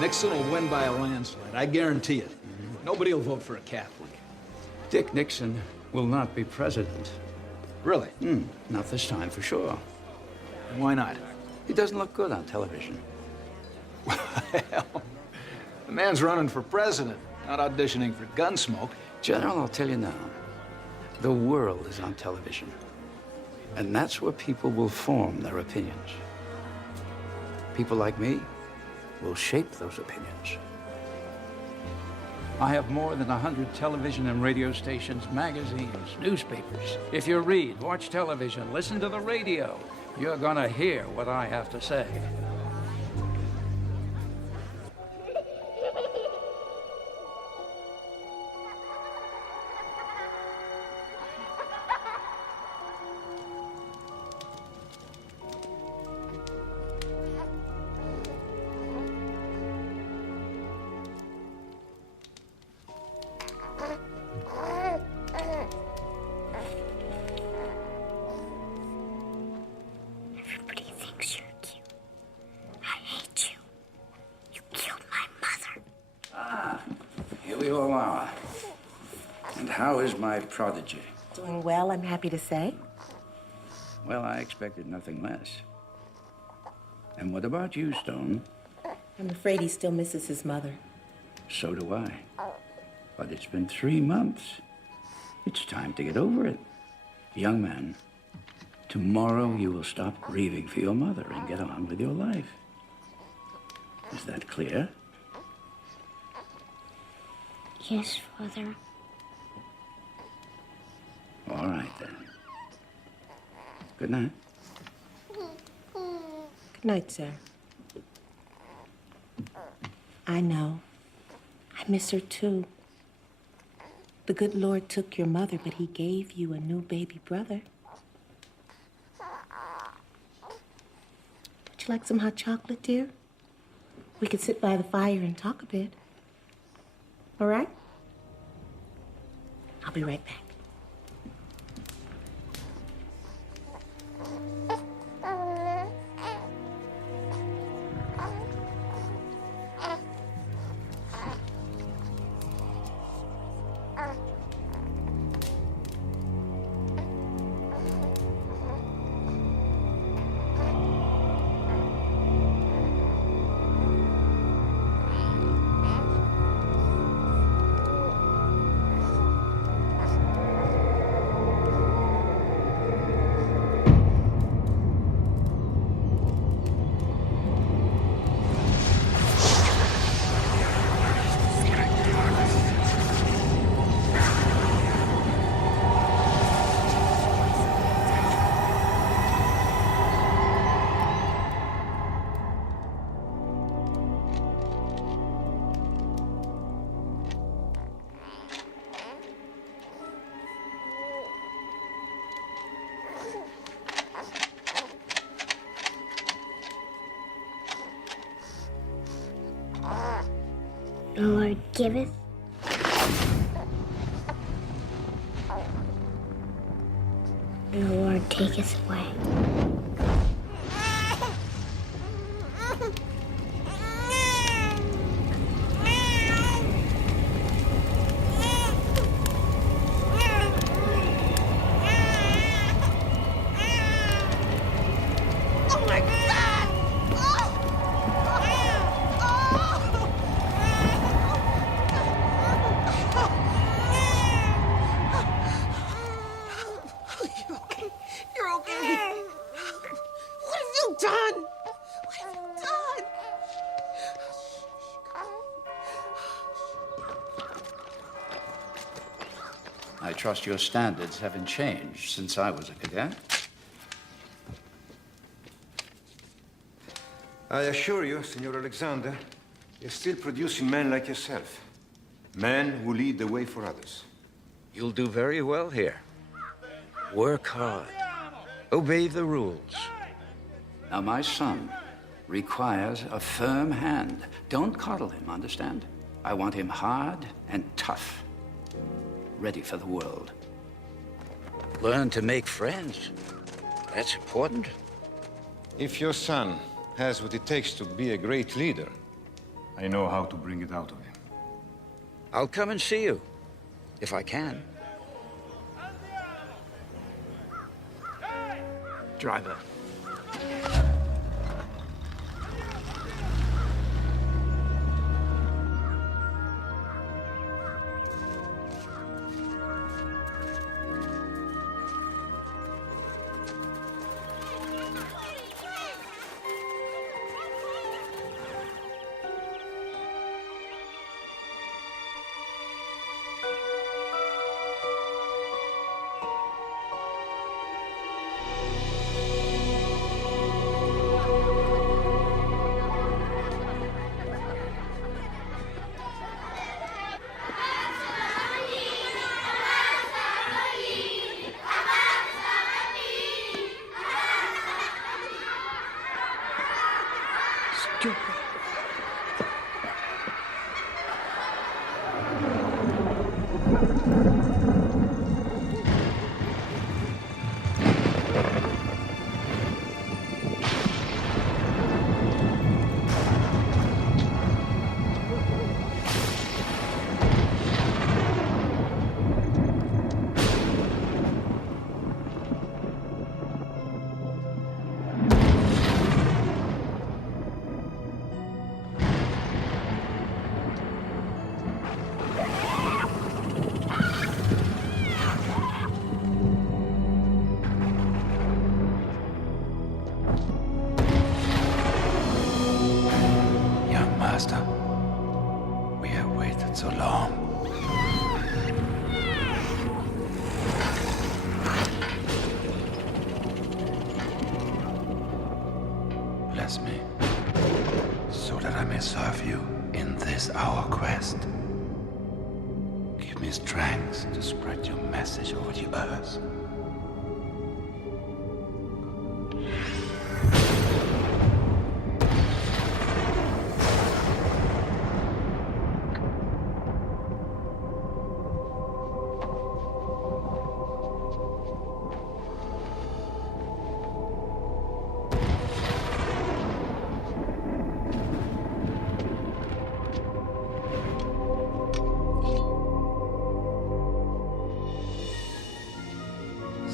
Nixon will win by a landslide, I guarantee it. Nobody will vote for a Catholic. Dick Nixon will not be president. Really? Not this time, for sure. Why not? He doesn't look good on television. Well, the man's running for president, not auditioning for Gunsmoke. General, I'll tell you now, the world is on television. And that's where people will form their opinions. People like me will shape those opinions. I have more than 100 television and radio stations, magazines, newspapers. If you read, watch television, listen to the radio, you're gonna hear what I have to say. Everybody thinks you're cute. I hate you. You killed my mother. Here we all are. And how is my prodigy? Doing well, I'm happy to say. Well, I expected nothing less. And what about you, Stone? I'm afraid he still misses his mother. So do I. But it's been 3 months. It's time to get over it. Young man, tomorrow you will stop grieving for your mother and get on with your life. Is that clear? Yes, Father. All right, then. Good night. Good night, sir. I know. I miss her, too. The good Lord took your mother, but he gave you a new baby brother. Would you like some hot chocolate, dear? We could sit by the fire and talk a bit. All right? I'll be right back. The Lord giveth, and the Lord taketh away. I trust your standards haven't changed since I was a cadet. I assure you, Senor Alexander, you're still producing men like yourself. Men who lead the way for others. You'll do very well here. Work hard. Obey the rules. Now, my son requires a firm hand. Don't coddle him, understand? I want him hard and tough. Ready for the world. Learn to make friends. That's important. If your son has what it takes to be a great leader, I know how to bring it out of him. I'll come and see you, if I can. Driver. Stupid. Young master, we have waited so long. Bless me, so that I may serve you in this our quest. Give me strength to spread your message over the earth.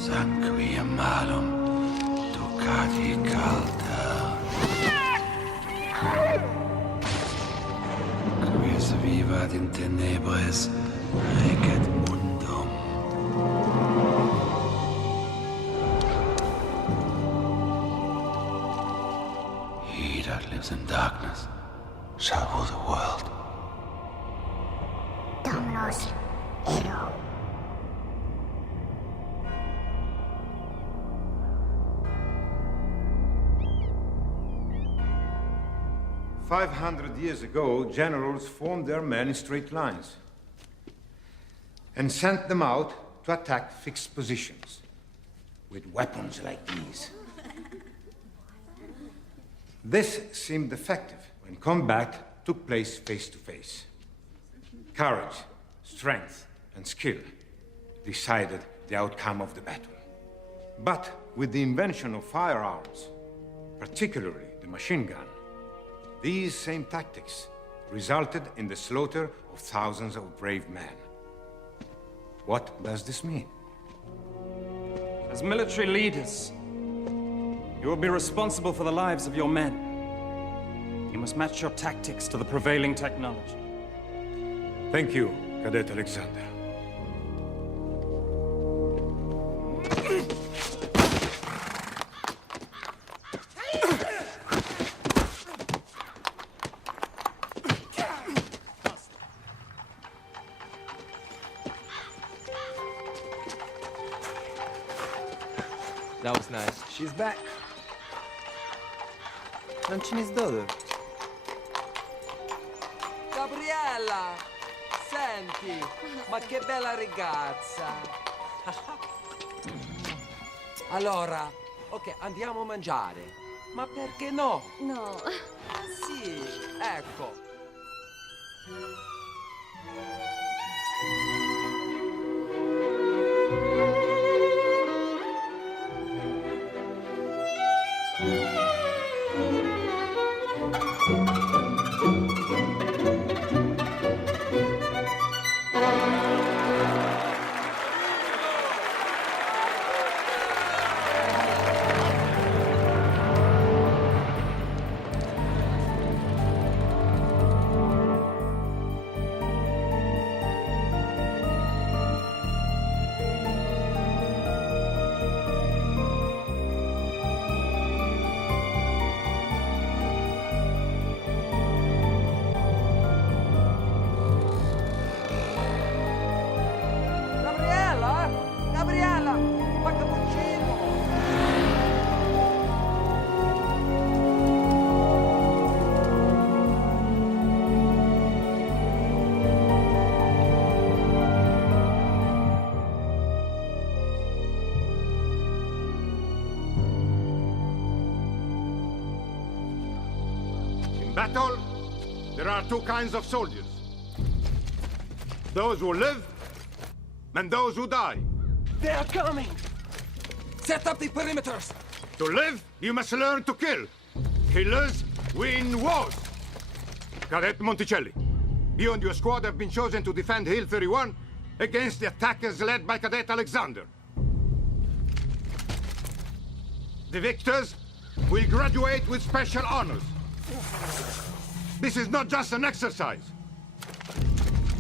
Sanguium malum, ducati calda. Quis vivat in tenebris, recet mundum. He that lives in darkness shall rule the world. Dominos Ero. 500 years ago, generals formed their men in straight lines and sent them out to attack fixed positions with weapons like these. This seemed effective when combat took place face to face. Courage, strength, and skill decided the outcome of the battle. But with the invention of firearms, particularly the machine gun, these same tactics resulted in the slaughter of thousands of brave men. What does this mean? As military leaders, you will be responsible for the lives of your men. You must match your tactics to the prevailing technology. Thank you, Cadet Alexander. That was nice. She's back. Non ce ne sdodo. Gabriella! Senti, ma che bella ragazza! Allora, ok, andiamo a mangiare. Ma perché no? No. Sì, ecco. Battle, there are two kinds of soldiers. Those who live, and those who die. They are coming! Set up the perimeters! To live, you must learn to kill. Killers win wars. Cadet Monticelli, you and your squad have been chosen to defend Hill 31 against the attackers led by Cadet Alexander. The victors will graduate with special honors. This is not just an exercise.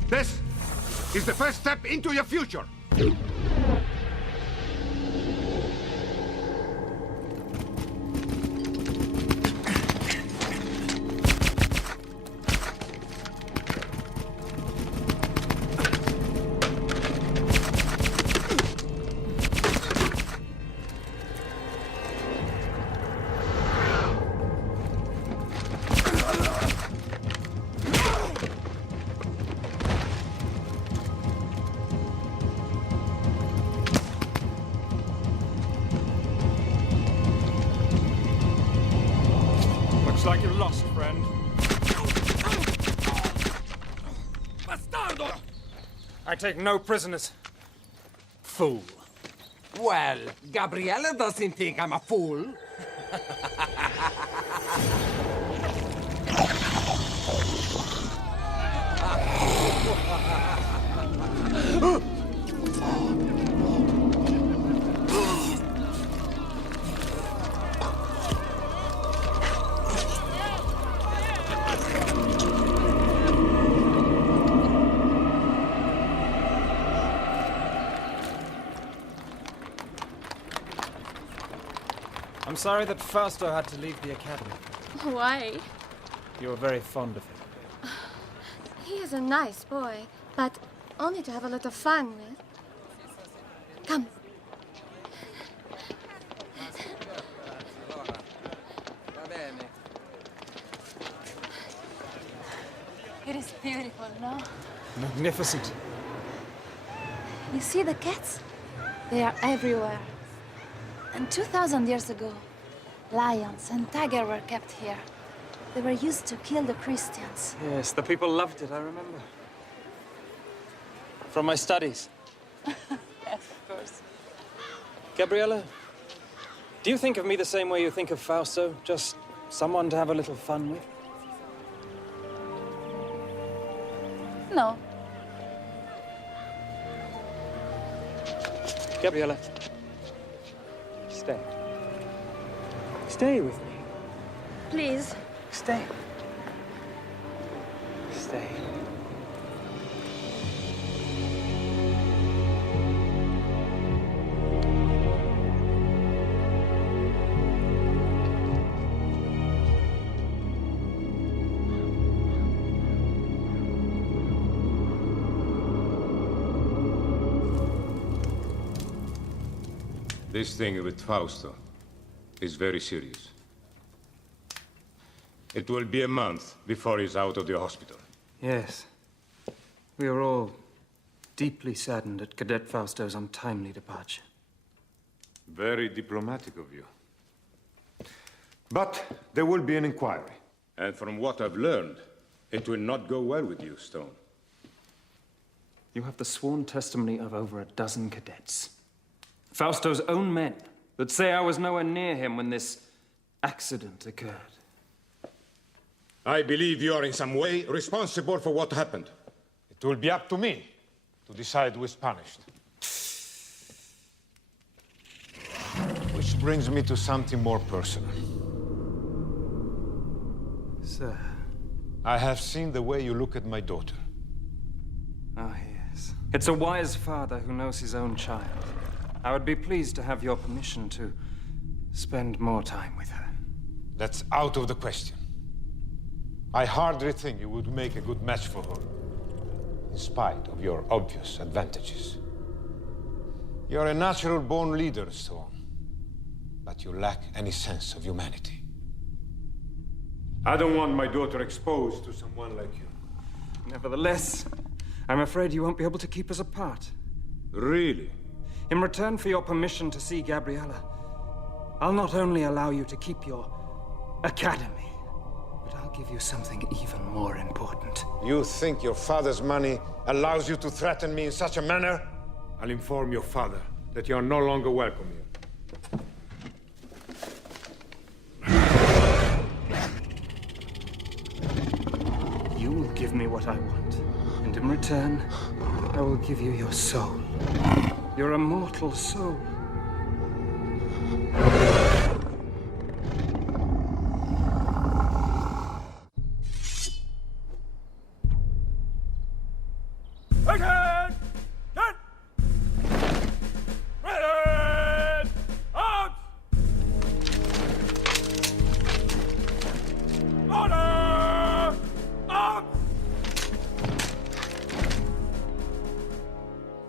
This is the first step into your future. Like you're lost, friend. Bastardo! I take no prisoners. Fool. Well, Gabriella doesn't think I'm a fool. I'm sorry that Fausto had to leave the academy. Why? You were very fond of him. He is a nice boy, but only to have a lot of fun with. Come. It is beautiful, no? Magnificent. You see the cats? They are everywhere. And 2,000 years ago, lions and tigers were kept here. They were used to kill the Christians. Yes, the people loved it, I remember. From my studies. Yes, of course. Gabriella, do you think of me the same way you think of Fausto? Just someone to have a little fun with? No. Gabriella, stay. Stay with me. Please. Stay. Stay. This thing with Fausto is very serious. It will be a month before he's out of the hospital. Yes. We are all deeply saddened at Cadet Fausto's untimely departure. Very diplomatic of you. But there will be an inquiry. And from what I've learned, it will not go well with you, Stone. You have the sworn testimony of over a dozen cadets. Fausto's own men that say I was nowhere near him when this accident occurred. I believe you are in some way responsible for what happened. It will be up to me to decide who is punished. Which brings me to something more personal. Sir. I have seen the way you look at my daughter. Ah, yes. It's a wise father who knows his own child. I would be pleased to have your permission to spend more time with her. That's out of the question. I hardly think you would make a good match for her, in spite of your obvious advantages. You're a natural-born leader, Stone, but you lack any sense of humanity. I don't want my daughter exposed to someone like you. Nevertheless, I'm afraid you won't be able to keep us apart. Really? In return for your permission to see Gabriella, I'll not only allow you to keep your academy, but I'll give you something even more important. You think your father's money allows you to threaten me in such a manner? I'll inform your father that you are no longer welcome here. You will give me what I want, and in return, I will give you your soul. Your immortal soul.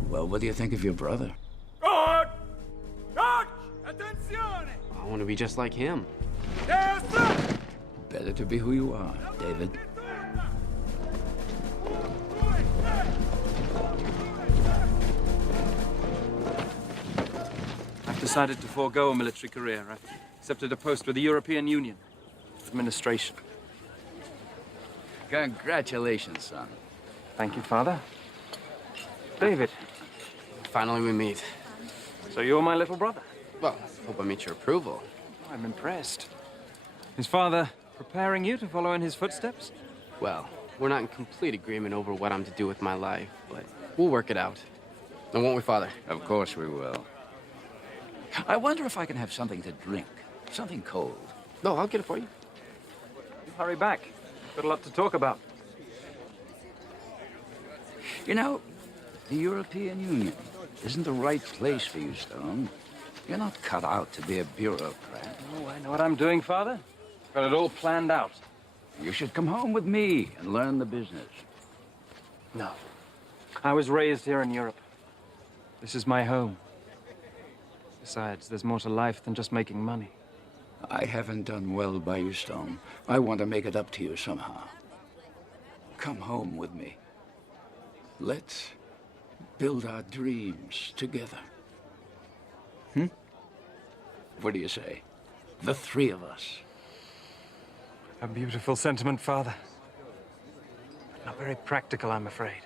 Well, what do you think of your brother? I want to be just like him. Better to be who you are, David. I've decided to forego a military career. I've accepted a post with the European Union. Administration. Congratulations, son. Thank you, Father. David. Finally we meet. So you're my little brother? Well, hope I meet your approval. I'm impressed. Is Father preparing you to follow in his footsteps? Well, we're not in complete agreement over what I'm to do with my life, but we'll work it out. And won't we, Father? Of course we will. I wonder if I can have something to drink. Something cold. No, I'll get it for you. Hurry back. Got a lot to talk about. You know, the European Union isn't the right place for you, Stone. You're not cut out to be a bureaucrat. Oh, I know what I'm doing, Father. Got it all planned out. You should come home with me and learn the business. No. I was raised here in Europe. This is my home. Besides, there's more to life than just making money. I haven't done well by you, Stone. I want to make it up to you somehow. Come home with me. Let's build our dreams together. What do you say? The three of us. A beautiful sentiment, Father. But not very practical, I'm afraid.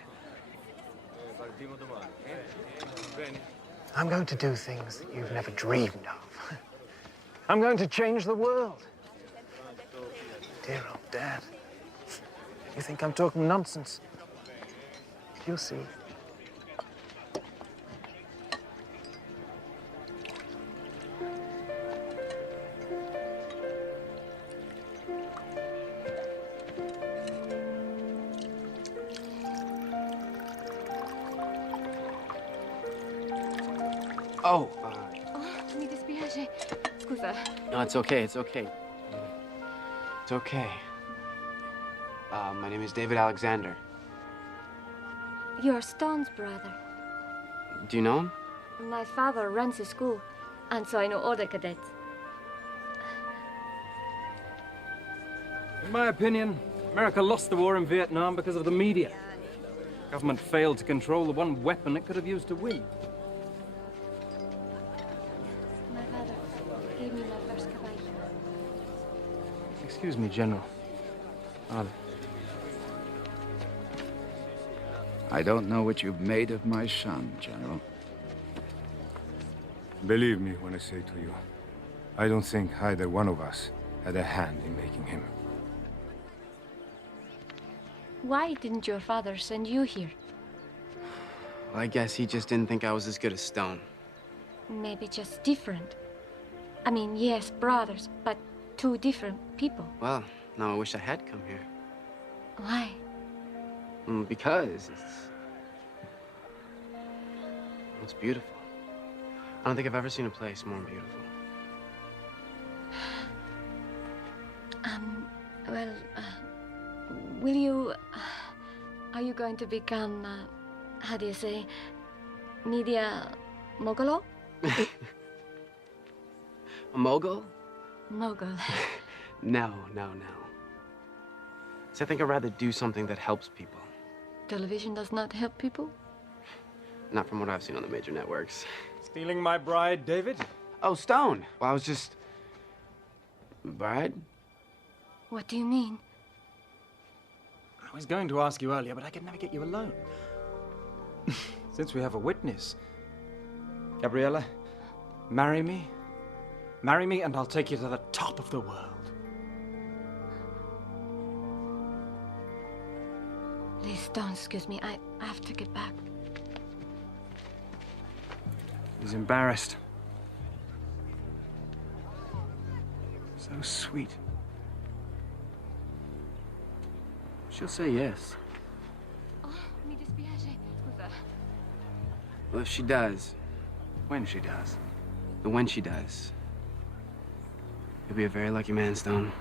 I'm going to do things that you've never dreamed of. I'm going to change the world. Dear old Dad. You think I'm talking nonsense? You'll see. Oh, Mi dispiace. Scusa. no, it's okay, it's okay. It's okay. My name is David Alexander. You're Stone's brother. Do you know him? My father runs a school, and so I know all the cadets. In my opinion, America lost the war in Vietnam because of the media. Government failed to control the one weapon it could have used to win. My father gave me my first caballo. Excuse me, General. Father. I don't know what you've made of my son, General. Believe me when I say to you, I don't think either one of us had a hand in making him. Why didn't your father send you here? Well, I guess he just didn't think I was as good as Stone. Maybe just different. I mean, yes, brothers, but two different people. Well, now I wish I had come here. Why? Because it's beautiful. I don't think I've ever seen a place more beautiful. Well, will you... are you going to become, how do you say, media mogul? A mogul? Mogul. No. So I think I'd rather do something that helps people. Television does not help people? Not from what I've seen on the major networks. Stealing my bride, David? Oh, Stone. Well, I was just... Bride? What do you mean? I was going to ask you earlier, but I could never get you alone. Since we have a witness. Gabriella, marry me. Marry me and I'll take you to the top of the world. Please don't excuse me. I have to get back. He's embarrassed. So sweet. She'll say yes. Mi dispiace. Scusa. Well, if she does, When she does. the when she does, you'll be a very lucky man, Stone.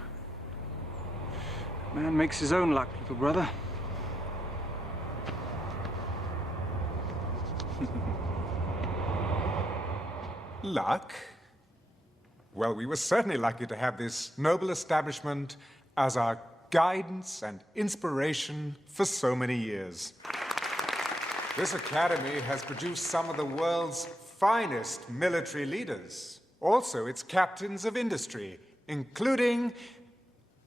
Man makes his own luck, little brother. Luck? Well, we were certainly lucky to have this noble establishment as our guidance and inspiration for so many years. This academy has produced some of the world's finest military leaders, also its captains of industry, including,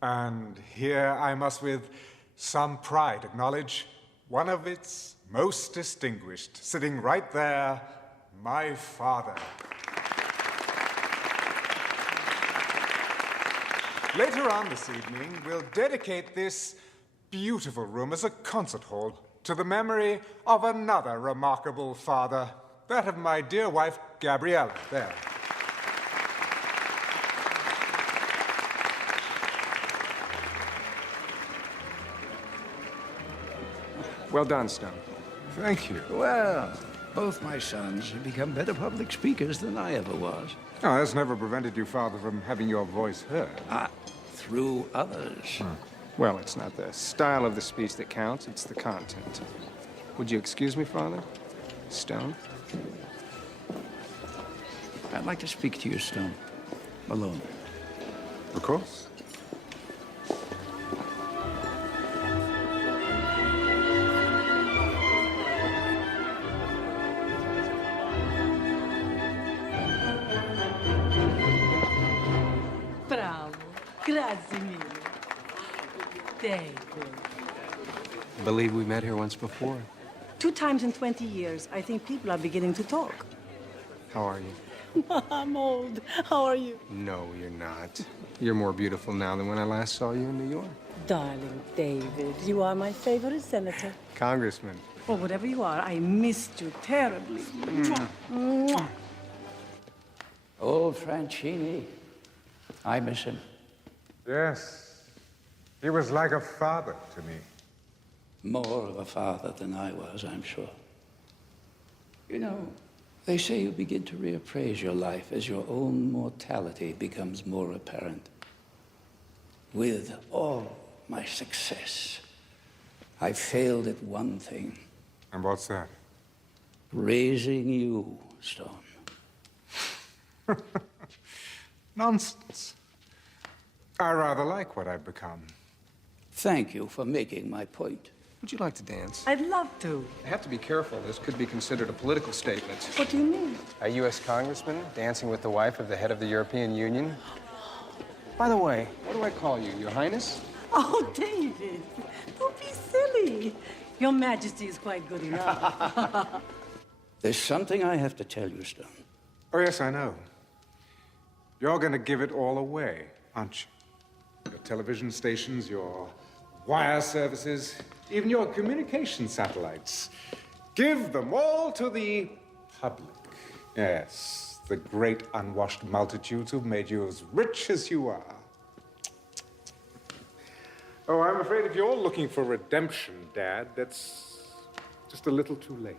and here I must with some pride acknowledge, one of its most distinguished, sitting right there, my father. Later on this evening, we'll dedicate this beautiful room as a concert hall to the memory of another remarkable father, that of my dear wife, Gabriella, there. Well done, Stone. Thank you. Well, both my sons have become better public speakers than I ever was. Oh, that's never prevented you, Father, from having your voice heard. Through others. Well, it's not the style of the speech that counts, it's the content. Would you excuse me, Father? Stone? I'd like to speak to you, Stone. Alone. Of course. Bravo. Grazie mille. David. I believe we met here once before. 2 times in 20 years. I think people are beginning to talk. How are you? I'm old. How are you? No, you're not. You're more beautiful now than when I last saw you in New York. Darling David, you are my favorite senator. Congressman. Or whatever you are, I missed you terribly. Mwah. Mwah. Old Franchini. I miss him. Yes. He was like a father to me. More of a father than I was, I'm sure. You know, they say you begin to reappraise your life as your own mortality becomes more apparent. With all my success, I failed at one thing. And what's that? Raising you, Stone. Nonsense. I rather like what I've become. Thank you for making my point. Would you like to dance? I'd love to. I have to be careful. This could be considered a political statement. What do you mean? A U.S. congressman dancing with the wife of the head of the European Union? By the way, what do I call you? Your Highness? Oh, David, don't be silly. Your Majesty is quite good enough. There's something I have to tell you, Stone. Oh, yes, I know. You're going to give it all away, aren't you? Your television stations, your wire services, even your communication satellites. Give them all to the public. Yes, the great unwashed multitudes who've made you as rich as you are. Oh, I'm afraid if you're looking for redemption, Dad, that's just a little too late.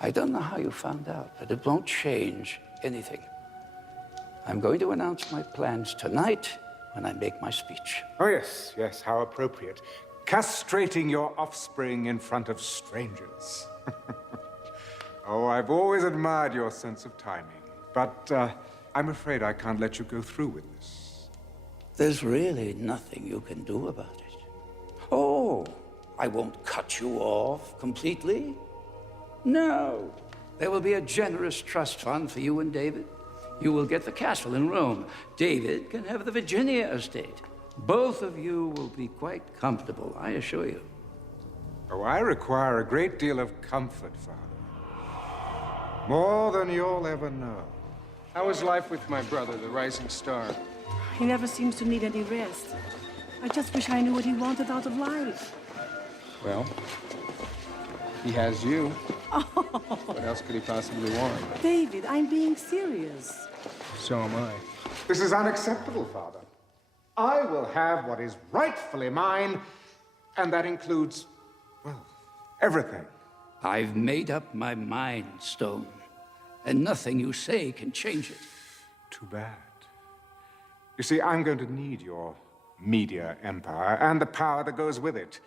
I don't know how you found out, but it won't change anything. I'm going to announce my plans tonight when I make my speech. Oh, yes, yes, how appropriate. Castrating your offspring in front of strangers. Oh, I've always admired your sense of timing. But I'm afraid I can't let you go through with this. There's really nothing you can do about it. Oh, I won't cut you off completely. No. There will be a generous trust fund for you and David. You will get the castle in Rome. David can have the Virginia estate. Both of you will be quite comfortable, I assure you. Oh, I require a great deal of comfort, Father. More than you'll ever know. How is life with my brother, the rising star? He never seems to need any rest. I just wish I knew what he wanted out of life. Well, he has you. What else could he possibly want? David, I'm being serious. So am I. This is unacceptable, Father. I will have what is rightfully mine, and that includes, well, everything. I've made up my mind, Stone, and nothing you say can change it. Too bad. You see, I'm going to need your media empire and the power that goes with it.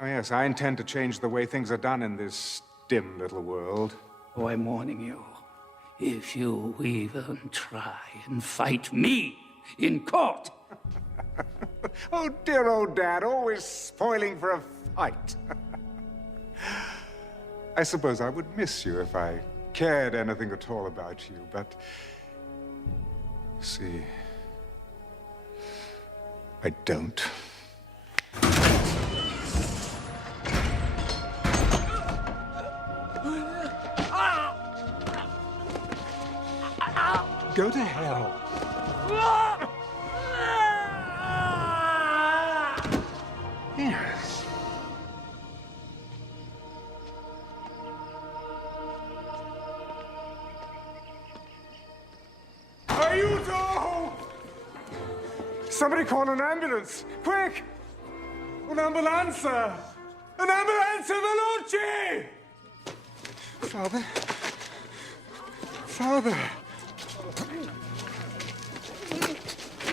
Oh, yes, I intend to change the way things are done in this dim little world. Oh, I'm warning you. If you even try and fight me in court. Oh, dear old Dad, always spoiling for a fight. I suppose I would miss you if I cared anything at all about you, but... see... I don't. Go to hell. Yes. Aiuto! Somebody call an ambulance! Quick! Un'ambulanza! Un'ambulanza veloce! Father? Father!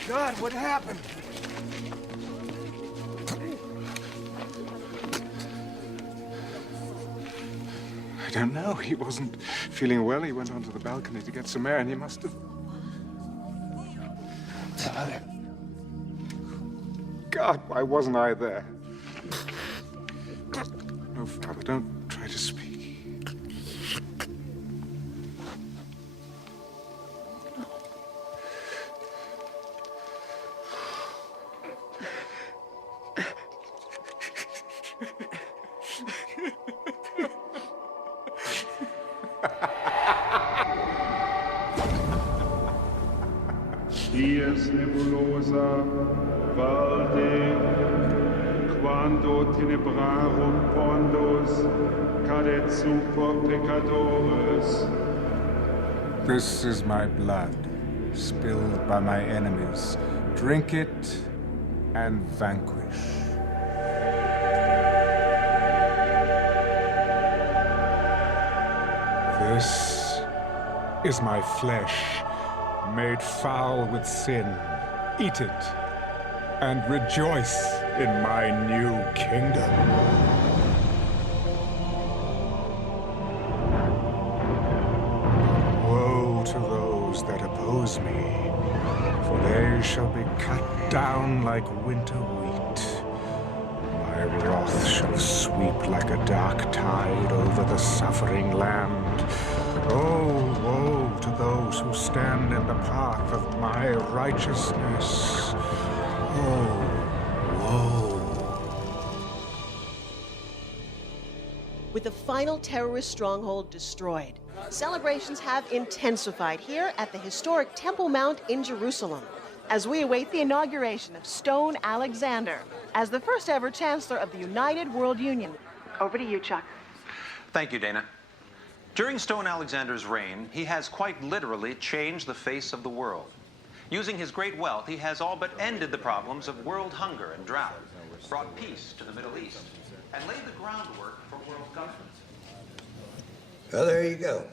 God, what happened? I don't know. He wasn't feeling well. He went onto the balcony to get some air, and he must have... Father. God, why wasn't I there? No, Father, don't try to speak. Dies nebulosa valde, quando tenebrarum pondos, cadet super pecadores. This is my blood, spilled by my enemies. Drink it and vanquish. This is my flesh, made foul with sin. Eat it, and rejoice in my new kingdom. Woe to those that oppose me, for they shall be cut down like winter wheat. My wrath shall sweep like a dark tide over the suffering land. Oh, woe to those who stand in the path of my righteousness. Oh, woe. With the final terrorist stronghold destroyed, celebrations have intensified here at the historic Temple Mount in Jerusalem as we await the inauguration of Stone Alexander as the first ever Chancellor of the United World Union. Over to you, Chuck. Thank you, Dana. During Stone Alexander's reign, he has quite literally changed the face of the world. Using his great wealth, he has all but ended the problems of world hunger and drought, brought peace to the Middle East, and laid the groundwork for world governance. Well, there you go.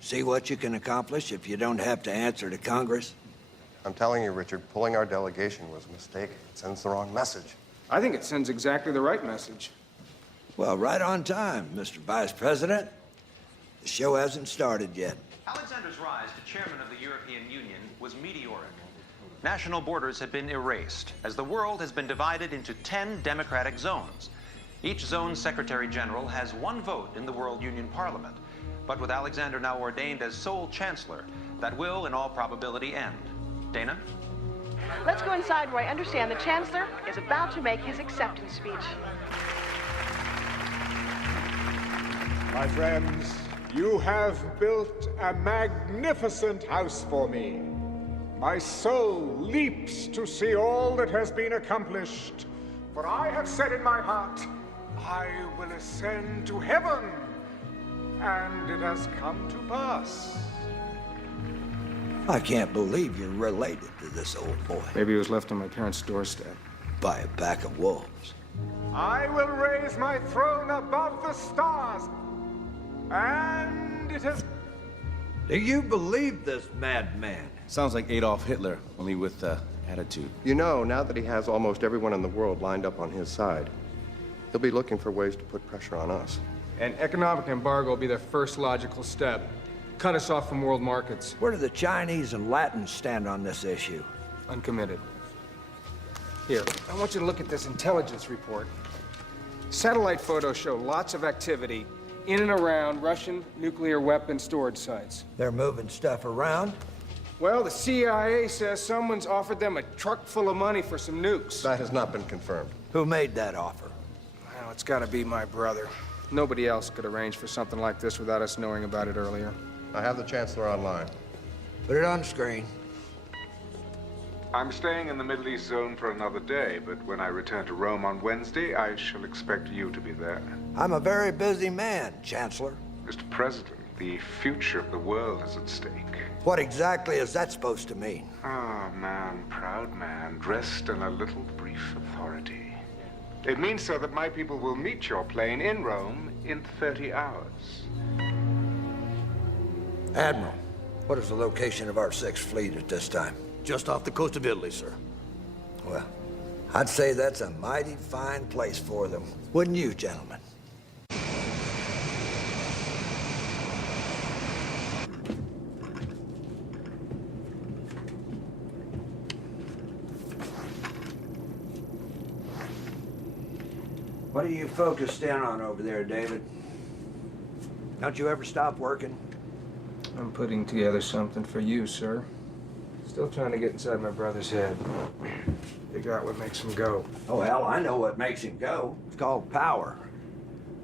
See what you can accomplish if you don't have to answer to Congress. I'm telling you, Richard, pulling our delegation was a mistake. It sends the wrong message. I think it sends exactly the right message. Well, right on time, Mr. Vice President. The show hasn't started yet. Alexander's rise to chairman of the European Union was meteoric. National borders have been erased as the world has been divided into 10 democratic zones. Each zone's Secretary General has one vote in the World Union Parliament. But with Alexander now ordained as sole chancellor, that will, in all probability, end. Dana? Let's go inside where I understand the Chancellor is about to make his acceptance speech. My friends, you have built a magnificent house for me. My soul leaps to see all that has been accomplished. For I have said in my heart, I will ascend to heaven. And it has come to pass. I can't believe you're related to this old boy. Maybe he was left on my parents' doorstep. By a pack of wolves. I will raise my throne above the stars. And it has... Do you believe this madman? Sounds like Adolf Hitler, only with attitude. You know, now that he has almost everyone in the world lined up on his side, he'll be looking for ways to put pressure on us. An economic embargo will be their first logical step. Cut us off from world markets. Where do the Chinese and Latins stand on this issue? Uncommitted. Here, I want you to look at this intelligence report. Satellite photos show lots of activity in and around Russian nuclear weapon storage sites. They're moving stuff around? Well, the CIA says someone's offered them a truck full of money for some nukes. That has not been confirmed. Who made that offer? Well, it's gotta be my brother. Nobody else could arrange for something like this without us knowing about it earlier. I have the Chancellor online. Put it on the screen. I'm staying in the Middle East zone for another day, but when I return to Rome on Wednesday, I shall expect you to be there. I'm a very busy man, Chancellor. Mr. President, the future of the world is at stake. What exactly is that supposed to mean? Ah, man, proud man, dressed in a little brief authority. It means, sir, that my people will meet your plane in Rome in 30 hours. Admiral, what is the location of our Sixth Fleet at this time? Just off the coast of Italy, sir. Well, I'd say that's a mighty fine place for them. Wouldn't you, gentlemen? What are you focused in on over there, David? Don't you ever stop working? I'm putting together something for you, sir. Still trying to get inside my brother's head. Figure out what makes him go. Oh, hell, I know what makes him go. It's called power.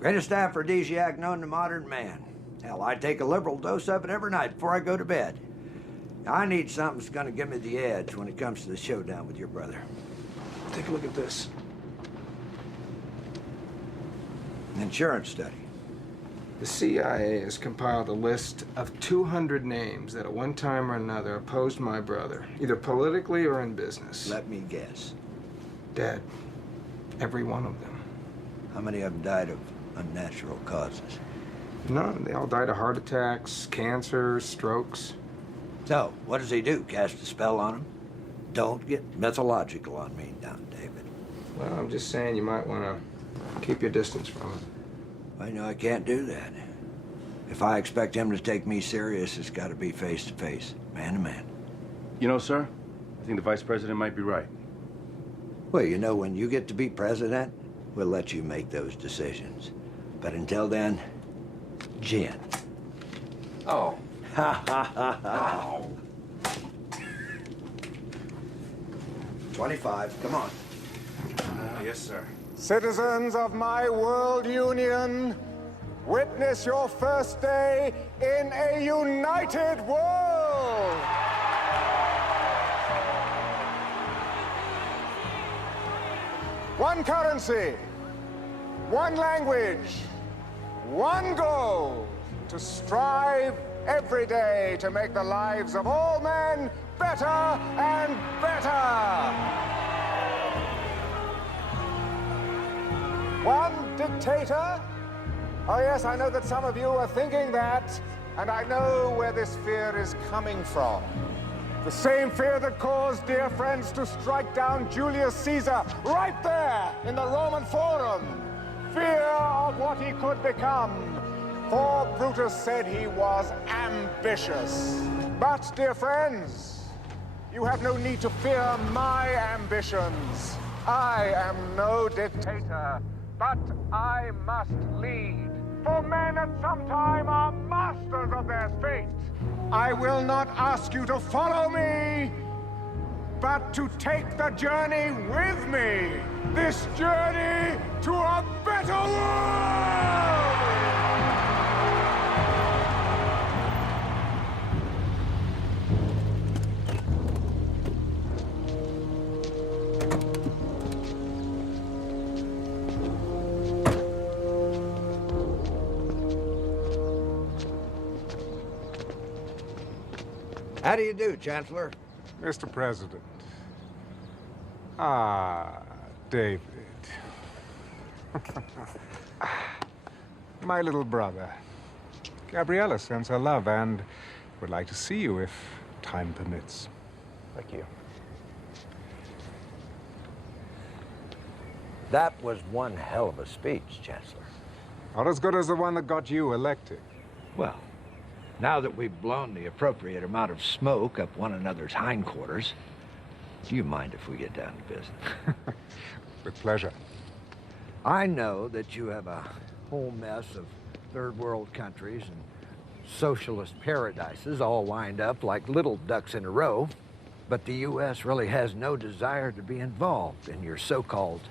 Greatest aphrodisiac known to modern man. Hell, I take a liberal dose of it every night before I go to bed. I need something that's gonna give me the edge when it comes to the showdown with your brother. Take a look at this. An insurance study. The CIA has compiled a list of 200 names that at one time or another opposed my brother, either politically or in business. Let me guess. Dead. Every one of them. How many of them died of unnatural causes? None. They all died of heart attacks, cancer, strokes. So, what does he do? Cast a spell on him? Don't get mythological on me now, David. Well, I'm just saying you might want to keep your distance from him. I know I can't do that. If I expect him to take me serious, it's got to be face to face, man to man. You know, sir, I think the Vice President might be right. Well, you know, when you get to be president, we'll let you make those decisions. But until then, gin. Oh. Ha ha ha ha. 25, come on. Yes, sir. Citizens of my world union, witness your first day in a united world. One currency, one language, one goal, to strive every day to make the lives of all men better and better. One dictator? Oh yes, I know that some of you are thinking that, and I know where this fear is coming from. The same fear that caused dear friends to strike down Julius Caesar right there in the Roman Forum. Fear of what he could become. For Brutus said he was ambitious. But, dear friends, you have no need to fear my ambitions. I am no dictator. But I must lead, for men at some time are masters of their fate. I will not ask you to follow me, but to take the journey with me. This journey to a better world! How do you do, Chancellor? Mr. President. Ah, David. My little brother. Gabriella sends her love and would like to see you if time permits. Thank you. That was one hell of a speech, Chancellor. Not as good as the one that got you elected. Well, now that we've blown the appropriate amount of smoke up one another's hindquarters, do you mind if we get down to business? With pleasure. I know that you have a whole mess of third world countries and socialist paradises all lined up like little ducks in a row, but the U.S. really has no desire to be involved in your so-called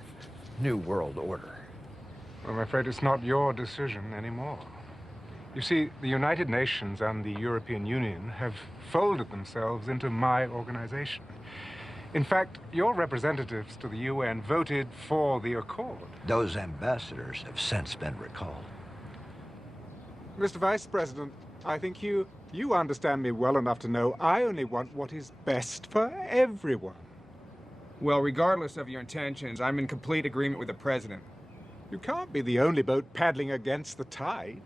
New World Order. Well, I'm afraid it's not your decision anymore. You see, the United Nations and the European Union have folded themselves into my organization. In fact, your representatives to the UN voted for the accord. Those ambassadors have since been recalled. Mr. Vice President, I think you understand me well enough to know I only want what is best for everyone. Well, regardless of your intentions, I'm in complete agreement with the President. You can't be the only boat paddling against the tide.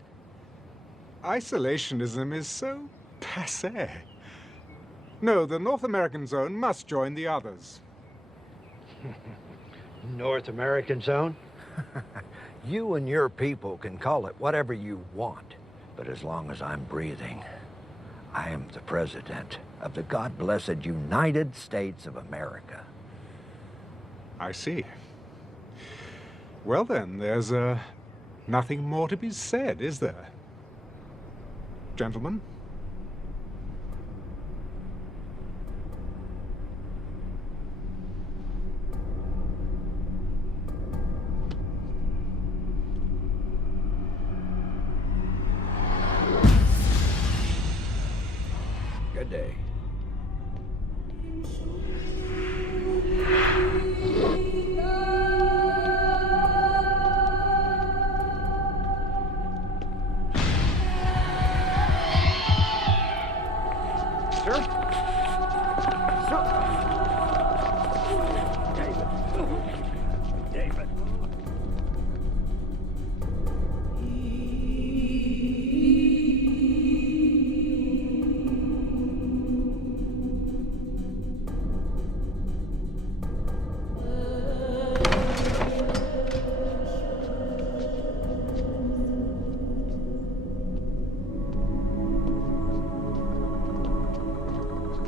Isolationism is so passé. No, the North American zone must join the others. North American zone? You and your people can call it whatever you want, but as long as I'm breathing, I am the President of the God-blessed United States of America. I see. Well then, there's nothing more to be said, is there? Gentlemen? Good day.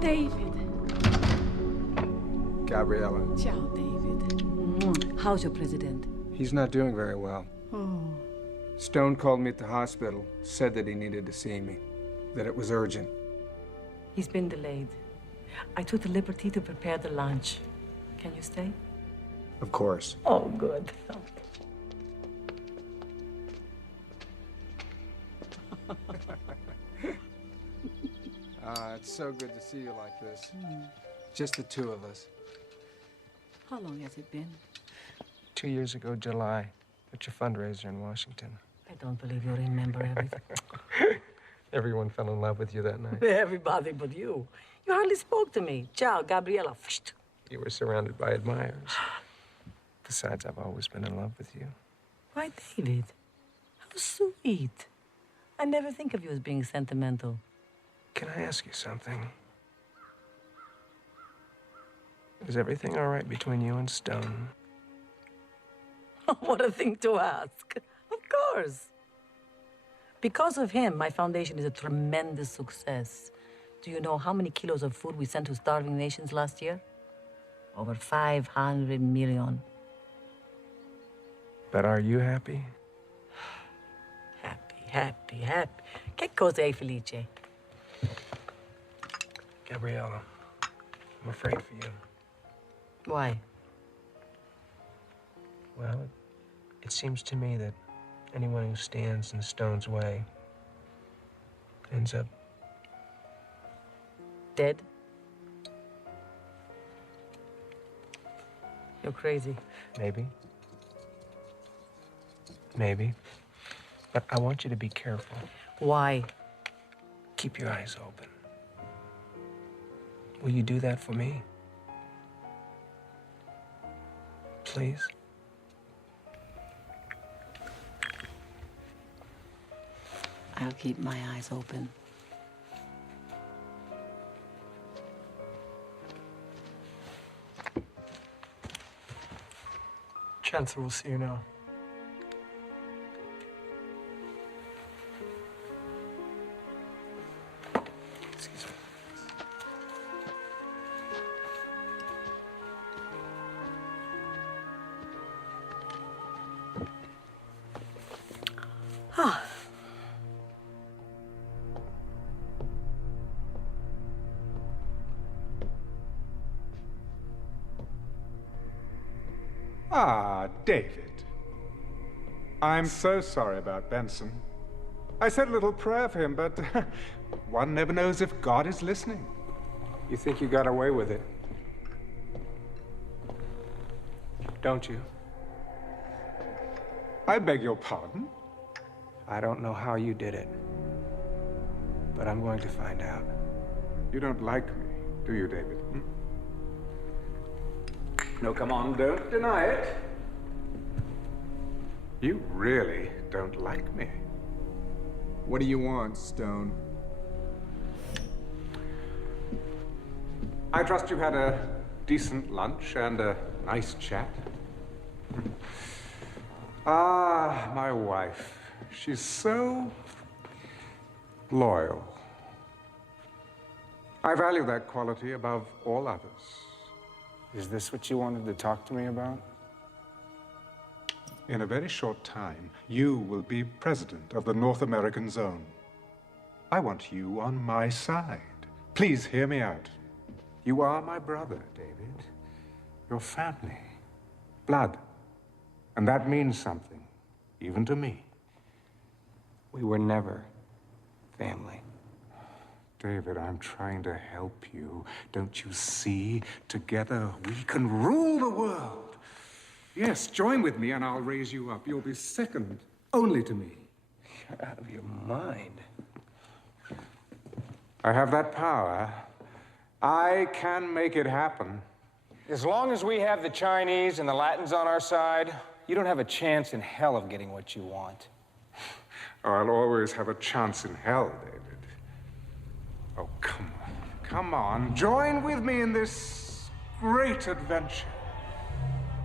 David. Gabriella. Ciao, David. How's your president? He's not doing very well. Oh. Stone called me at the hospital, said that he needed to see me, that it was urgent. He's been delayed. I took the liberty to prepare the lunch. Can you stay? Of course. Oh, good. It's so good to see you like this. Just the two of us. How long has it been? 2 years ago, July, at your fundraiser in Washington. I don't believe you remember everything. Everyone fell in love with you that night. Everybody but you. You hardly spoke to me. Ciao, Gabriella. You were surrounded by admirers. Besides, I've always been in love with you. Why, David? How sweet. I never think of you as being sentimental. Can I ask you something? Is everything all right between you and Stone? What a thing to ask. Of course. Because of him, my foundation is a tremendous success. Do you know how many kilos of food we sent to starving nations last year? Over 500 million. But are you happy? Happy. Che cosa è felice? Gabriella, I'm afraid for you. Why? Well, it seems to me that anyone who stands in Stone's way ends up dead? You're crazy. Maybe. Maybe. But I want you to be careful. Why? Keep your eyes open. Will you do that for me? Please? I'll keep my eyes open. Chancellor will see you now. Excuse me. Ah. Ah, David. I'm so sorry about Benson. I said a little prayer for him, but one never knows if God is listening. You think you got away with it? Don't you? I beg your pardon? I don't know how you did it, but I'm going to find out. You don't like me, do you, David? Hmm? No, come on, don't deny it. You really don't like me. What do you want, Stone? I trust you had a decent lunch and a nice chat. Ah, my wife. She's so loyal. I value that quality above all others. Is this what you wanted to talk to me about? In a very short time, you will be president of the North American Zone. I want you on my side. Please hear me out. You are my brother, David. Your family. Blood. And that means something, even to me. We were never family. David, I'm trying to help you. Don't you see? Together we can rule the world. Yes, join with me and I'll raise you up. You'll be second only to me. You're out of your mind. I have that power. I can make it happen. As long as we have the Chinese and the Latins on our side, you don't have a chance in hell of getting what you want. Oh, I'll always have a chance in hell, David. Oh, come on. Come on. Join with me in this great adventure.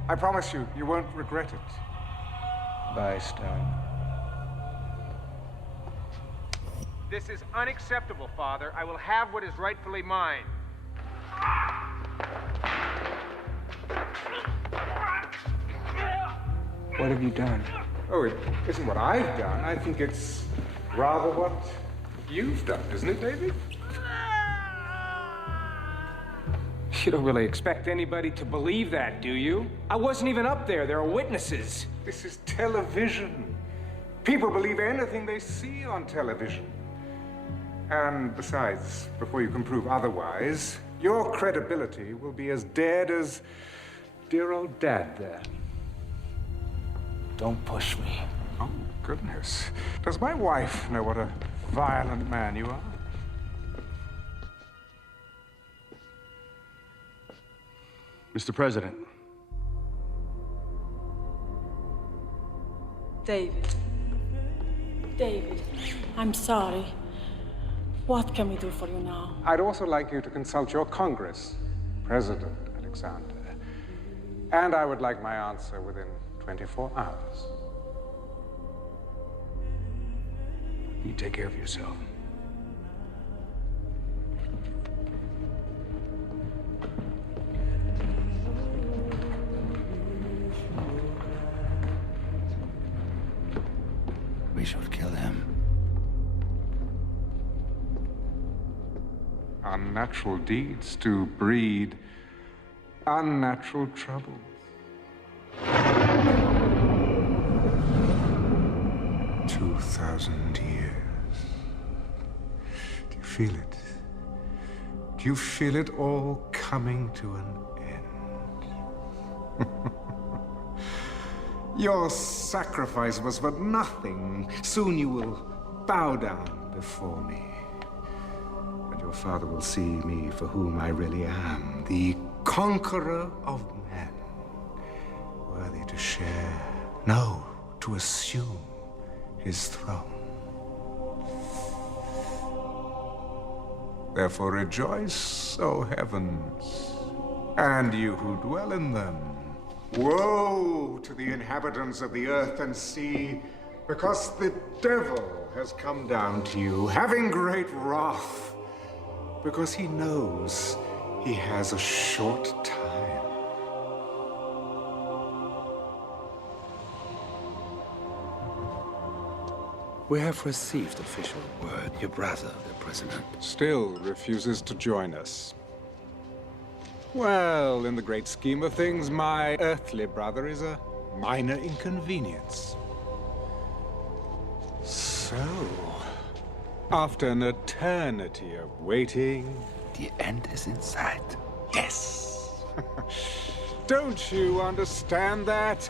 I promise you, you won't regret it. Bye, Stone. This is unacceptable, Father. I will have what is rightfully mine. What have you done? Oh, it isn't what I've done. I think it's rather what you've done, isn't it, David? You don't really expect anybody to believe that, do you? I wasn't even up there. There are witnesses. This is television. People believe anything they see on television. And besides, before you can prove otherwise, your credibility will be as dead as dear old Dad there. Don't push me. Oh, goodness. Does my wife know what a violent man you are? Mr. President. David. David, I'm sorry. What can we do for you now? I'd also like you to consult your Congress, President Alexander. And I would like my answer within 24 hours. You take care of yourself. We should kill him. Unnatural deeds to breed unnatural troubles. 2,000 years. Do you feel it? Do you feel it all coming to an end? Your sacrifice was for nothing. Soon you will bow down before me. And your father will see me for whom I really am, the conqueror of men, worthy to share, no, to assume his throne. Therefore rejoice, O heavens, and you who dwell in them. Woe to the inhabitants of the earth and sea, because the devil has come down to you, having great wrath, because he knows he has a short time. We have received official word. Your brother, the president, Still refuses to join us. Well, in the great scheme of things, my earthly brother is a minor inconvenience. So, after an eternity of waiting... The end is in sight. Yes! Don't you understand that?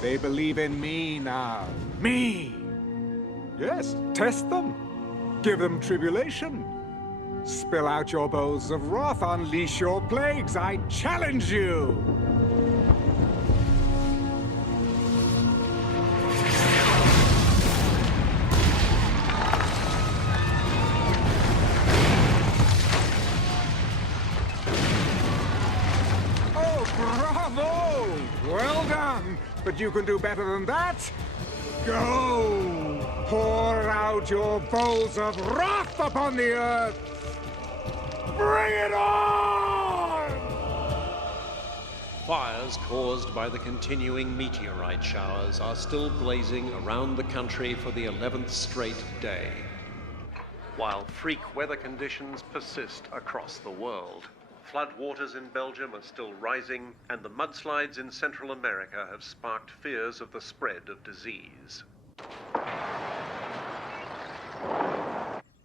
They believe in me now. Me! Yes, test them. Give them tribulation. Spill out your bowls of wrath, unleash your plagues. I challenge you! Oh, bravo! Well done! But you can do better than that. Go! Pour out your bowls of wrath upon the earth! Bring it on! Fires caused by the continuing meteorite showers are still blazing around the country for the 11th straight day, while freak weather conditions persist across the world. Floodwaters in Belgium are still rising, and the mudslides in Central America have sparked fears of the spread of disease.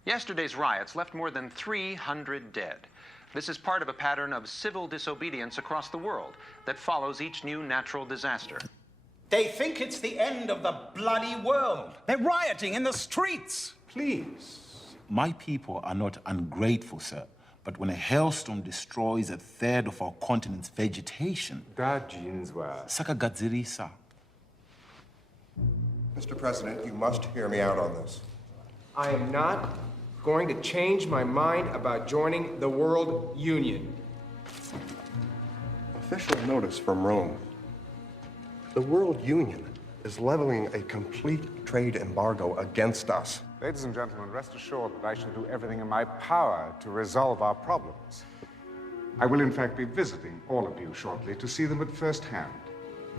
Yesterday's riots left more than 300 dead. This is part of a pattern of civil disobedience across the world that follows each new natural disaster. They think it's the end of the bloody world. They're rioting in the streets. Please. My people are not ungrateful, sir. But when a hailstorm destroys a third of our continent's vegetation... Sakagadzirisa. Mr. President, you must hear me out on this. I am not going to change my mind about joining the World Union. Official notice from Rome. The World Union is leveling a complete trade embargo against us. Ladies and gentlemen, rest assured that I shall do everything in my power to resolve our problems. I will, in fact, be visiting all of you shortly to see them at first hand.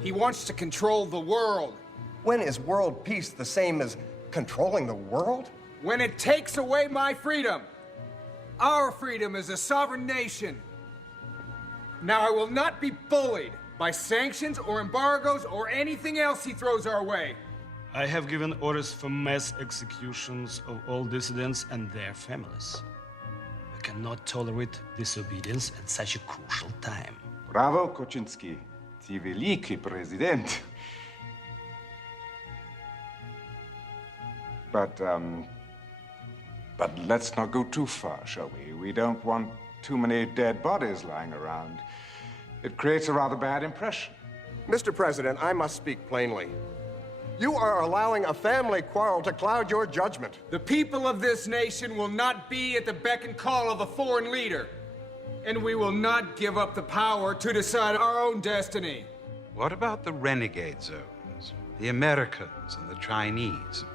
He wants to control the world. When is world peace the same as controlling the world? When it takes away my freedom. Our freedom as a sovereign nation. Now, I will not be bullied by sanctions or embargoes or anything else he throws our way. I have given orders for mass executions of all dissidents and their families. We cannot tolerate disobedience at such a crucial time. Bravo, Koczynski. Ty wielki prezydent. But let's not go too far, shall we? We don't want too many dead bodies lying around. It creates a rather bad impression. Mr. President, I must speak plainly. You are allowing a family quarrel to cloud your judgment. The people of this nation will not be at the beck and call of a foreign leader. And we will not give up the power to decide our own destiny. What about the renegade zones? The Americans and the Chinese?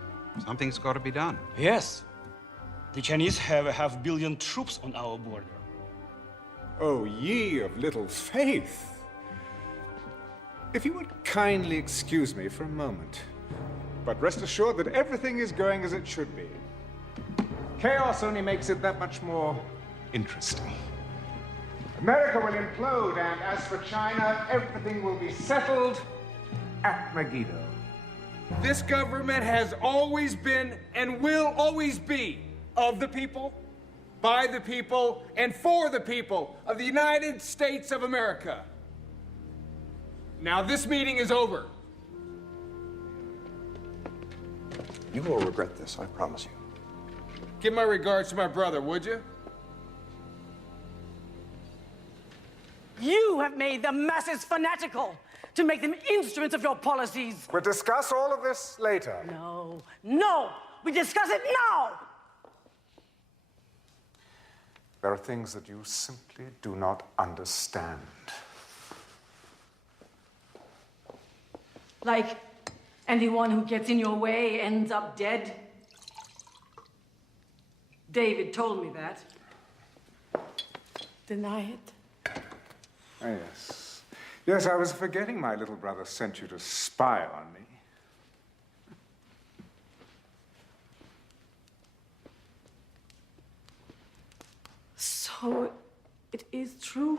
Something's got to be done. Yes. The Chinese have 500 million troops on our border. Oh, ye of little faith. If you would kindly excuse me for a moment. But rest assured that everything is going as it should be. Chaos only makes it that much more interesting. America will implode, and as for China, everything will be settled at Megiddo. This government has always been and will always be of the people, by the people, and for the people of the United States of America. Now, this meeting is over. You will regret this, I promise you. Give my regards to my brother, would you? You have made the masses fanatical to make them instruments of your policies. We'll discuss all of this later. No, no, we discuss it now. There are things that you simply do not understand. Like anyone who gets in your way ends up dead. David told me that. Deny it? Oh, yes. Yes, I was forgetting my little brother sent you to spy on me. So it is true?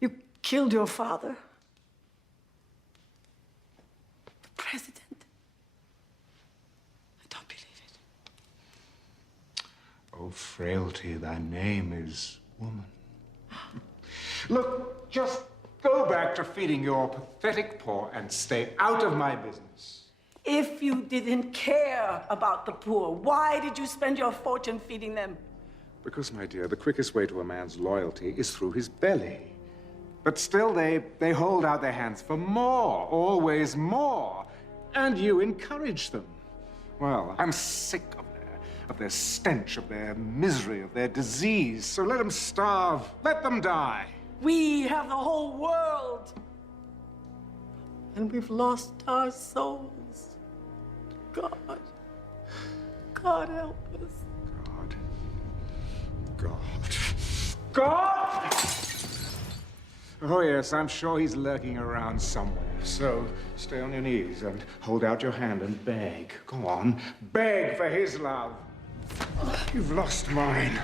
You killed your father? The president? I don't believe it. Oh, frailty, thy name is woman. Look, just go back to feeding your pathetic poor and stay out of my business. If you didn't care about the poor, why did you spend your fortune feeding them? Because, my dear, the quickest way to a man's loyalty is through his belly. But still, they hold out their hands for more, always more. And you encourage them. Well, I'm sick of their stench, of their misery, of their disease. So let them starve, let them die. We have the whole world. And we've lost our souls. God help us. God! Oh, yes, I'm sure he's lurking around somewhere. So stay on your knees and hold out your hand and beg. Go on, beg for his love. You've lost mine.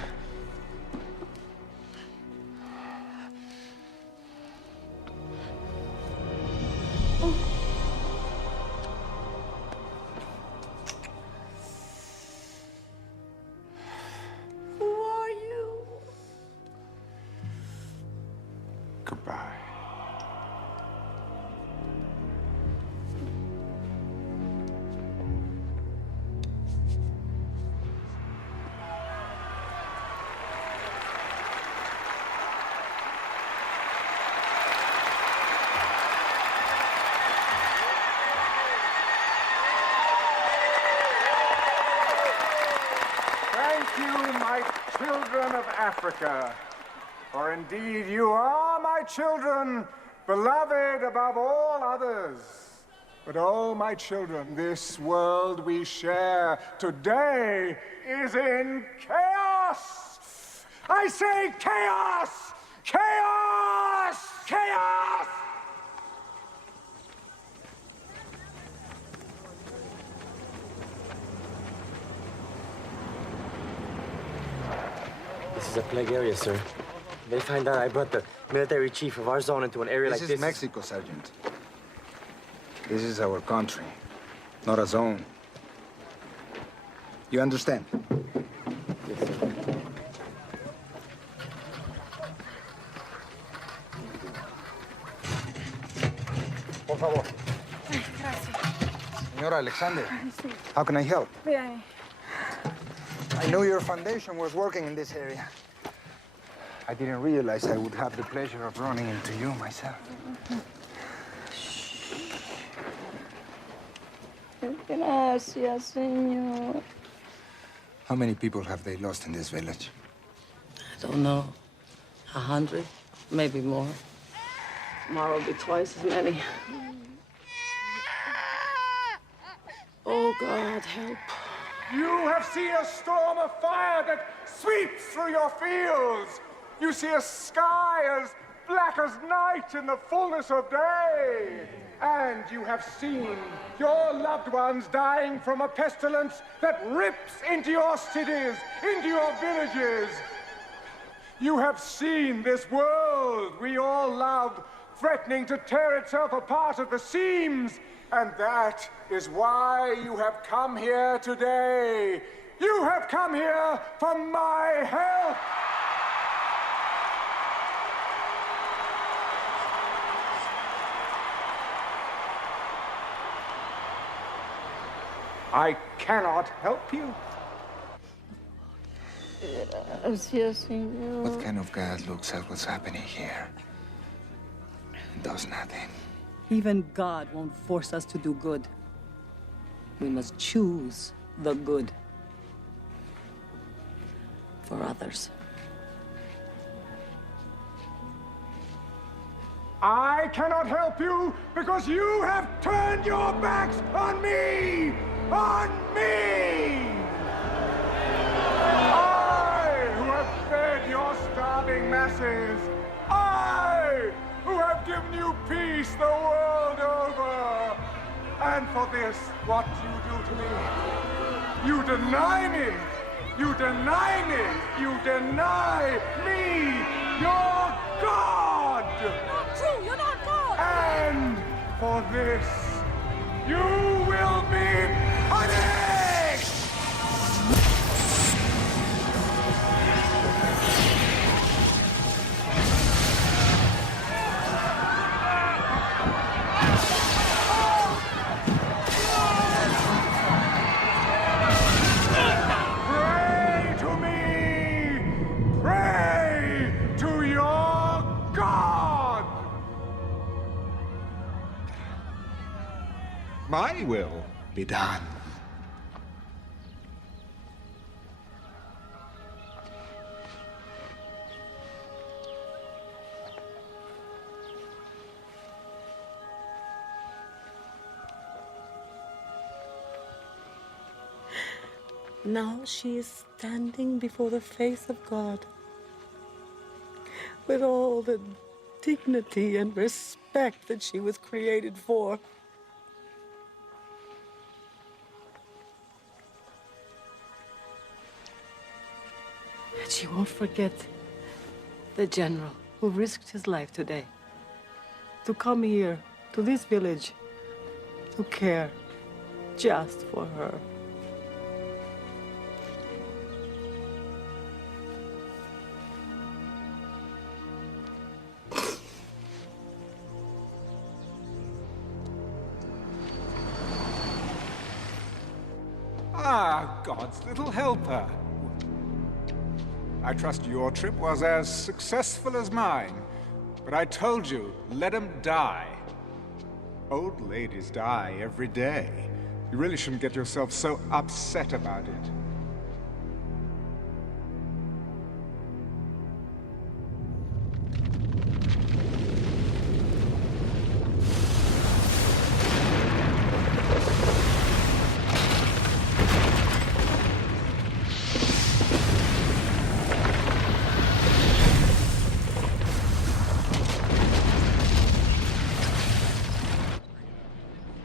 Goodbye. Thank you, my children of Africa. For indeed you are my children, beloved above all others. But oh, my children, this world we share today is in chaos. I say chaos! Chaos! Chaos! This is a plague area, sir. They find out I brought the military chief of our zone into an area like this. This is Mexico, Sergeant. This is our country, not a zone. You understand? Yes, sir. Por favor. Senora Alexander, how can I help? Bien. I knew your foundation was working in this area. I didn't realize I would have the pleasure of running into you myself. Gracias, señor. How many people have they lost in this village? I don't know. 100, maybe more. Tomorrow will be twice as many. Oh, God, help. You have seen a storm of fire that sweeps through your fields. You see a sky as black as night in the fullness of day. And you have seen your loved ones dying from a pestilence that rips into your cities, into your villages. You have seen this world we all love threatening to tear itself apart at the seams. And that is why you have come here today. You have come here for my help. I cannot help you. What kind of God looks at what's happening here and does nothing? Even God won't force us to do good. We must choose the good for others. I cannot help you because you have turned your backs on me! On me! I, who have fed your starving masses. I, who have given you peace the world over. And for this, what do you do to me? You deny me! You deny me! You deny me! Your God! Not true! You're not God! And for this, you will be punished! Pray to me! Pray to your God! My will be done. Now she is standing before the face of God with all the dignity and respect that she was created for. And she won't forget the general who risked his life today to come here, to this village, to care just for her. Ah, God's little helper. I trust your trip was as successful as mine. But I told you, let him die. Old ladies die every day. You really shouldn't get yourself so upset about it.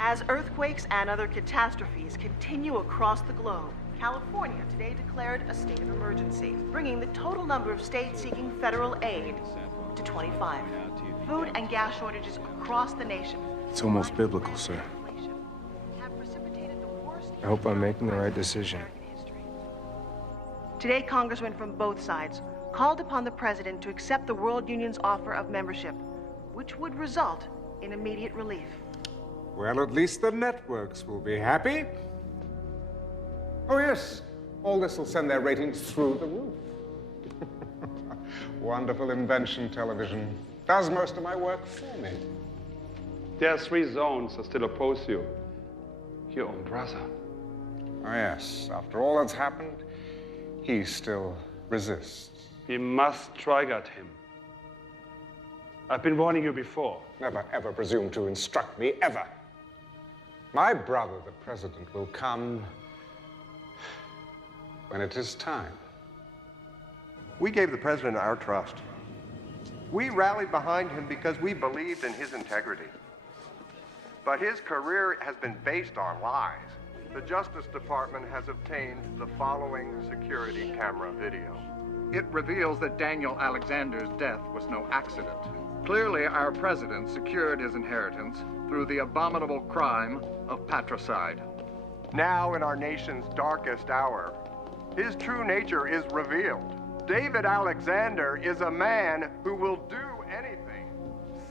As earthquakes and other catastrophes continue across the globe, California today declared a state of emergency, bringing the total number of states seeking federal aid to 25. Food and gas shortages across the nation. It's almost biblical, sir. I hope I'm making the right decision. Today, congressmen from both sides called upon the president to accept the World Union's offer of membership, which would result in immediate relief. Well, at least the networks will be happy. Oh, yes. All this will send their ratings through the roof. Wonderful invention, television. Does most of my work for me. There are 3 zones that still oppose you. Your own brother. Oh, yes. After all that's happened, he still resists. We must strike at him. I've been warning you before. Never, ever presume to instruct me, ever. My brother, the president, will come when it is time. We gave the president our trust. We rallied behind him because we believed in his integrity. But his career has been based on lies. The Justice Department has obtained the following security camera video. It reveals that Daniel Alexander's death was no accident. Clearly, our president secured his inheritance through the abominable crime of patricide. Now, in our nation's darkest hour, his true nature is revealed. David Alexander is a man who will do anything,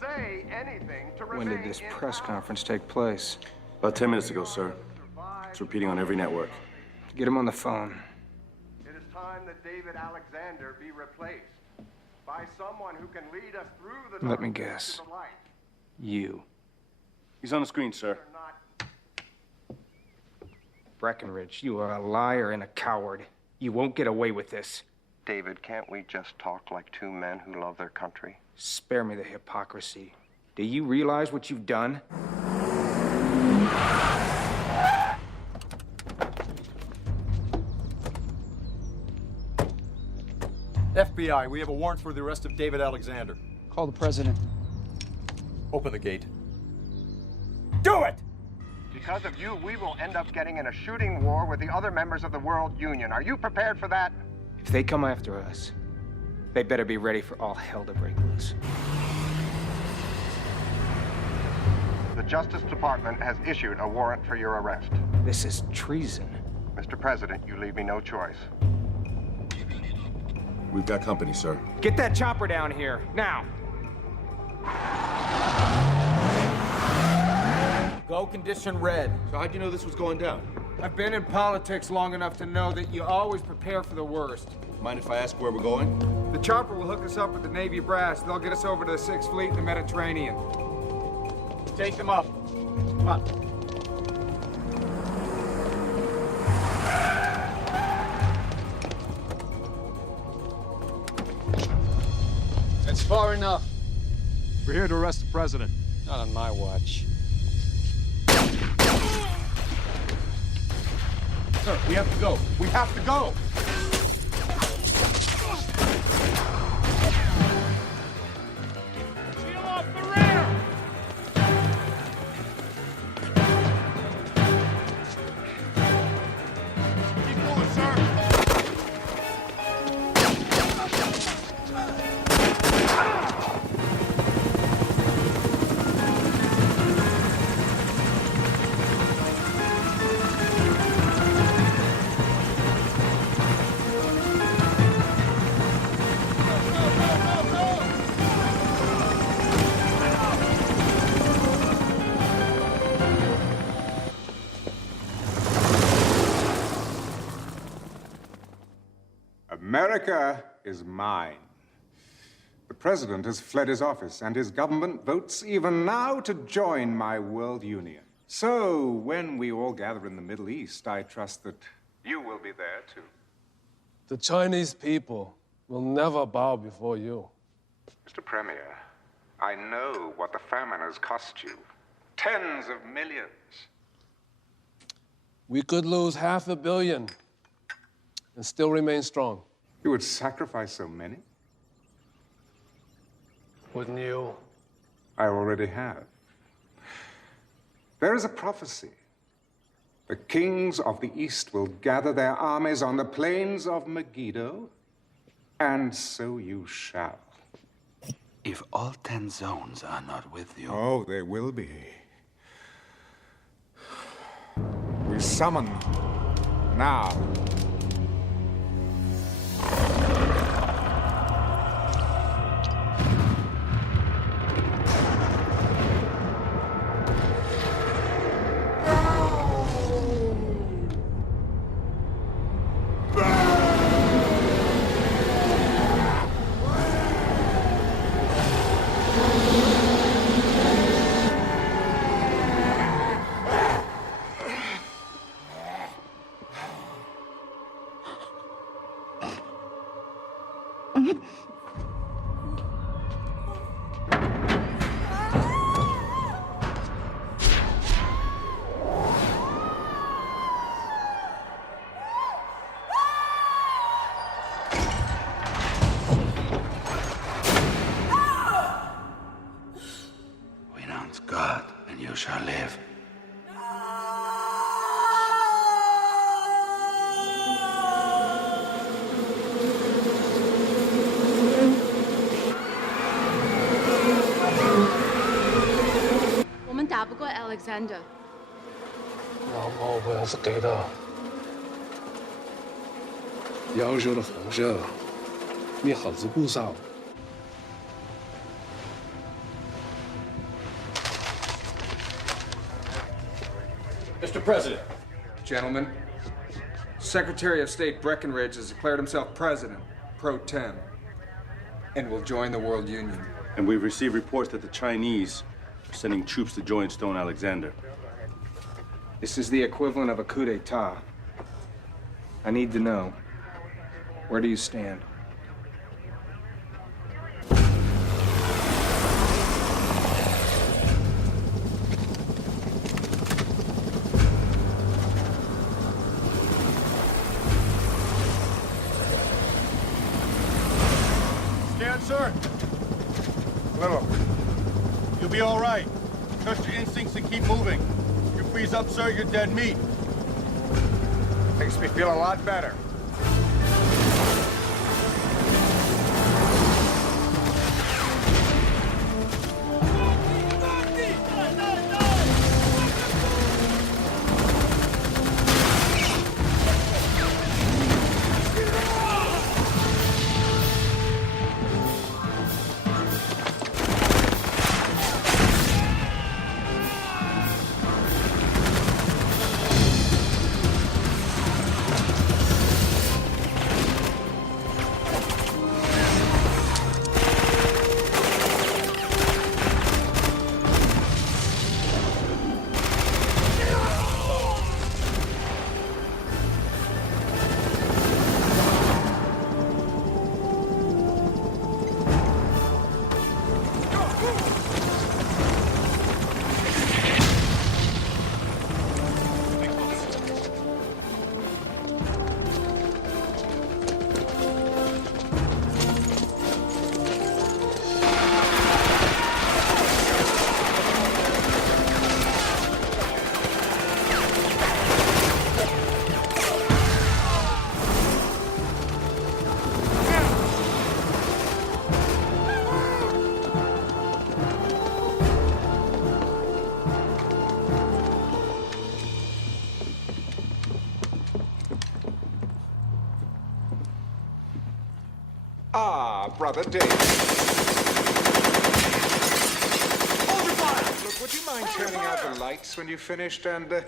say anything to remain. When did this press conference take place? About 10 minutes ago, sir. It's repeating on every network. Get him on the phone. It is time that David Alexander be replaced by someone who can lead us through the Let me darkness guess. to the light. You. He's on the screen, sir. Breckenridge, you are a liar and a coward. You won't get away with this. David, can't we just talk like two men who love their country? Spare me the hypocrisy. Do you realize what you've done? FBI, we have a warrant for the arrest of David Alexander. Call the president. Open the gate. Do it! Because of you, we will end up getting in a shooting war with the other members of the World Union. Are you prepared for that? If they come after us, they better be ready for all hell to break loose. The Justice Department has issued a warrant for your arrest. This is treason. Mr. President, you leave me no choice. We've got company, sir. Get that chopper down here, now! Go condition red. So how'd you know this was going down? I've been in politics long enough to know that you always prepare for the worst. Mind if I ask where we're going? The chopper will hook us up with the Navy brass. They'll get us over to the 6th Fleet in the Mediterranean. Take them up. Come on. That's far enough. We're here to arrest the president. Not on my watch. Sir, we have to go. We have to go. America is mine. The president has fled his office, and his government votes even now to join my world union. So, when we all gather in the Middle East, I trust that you will be there too. The Chinese people will never bow before you. Mr. Premier, I know what the famine has cost you. Tens of millions. We could lose $500 million and still remain strong. You would sacrifice so many? Wouldn't you? I already have. There is a prophecy. The kings of the East will gather their armies on the plains of Megiddo, and so you shall. If all 10 zones are not with you... Oh, they will be. We summon now. Renounce God, and you shall live. Alexander. 老婆我要是给到夭壽的紅色，你好自不少。 Mr. President. Gentlemen, Secretary of State Breckinridge has declared himself president, pro tem, and will join the World Union. And we've received reports that the Chinese are sending troops to join Stone Alexander. This is the equivalent of a coup d'etat. I need to know, where do you stand? Stand, sir. Little. You'll be all right. Trust your instincts and keep moving. If you freeze up, sir, you're dead meat. Makes me feel a lot better. Ah, Brother Dave. Hold your fire! Look, would you mind turning out the lights when you've finished? And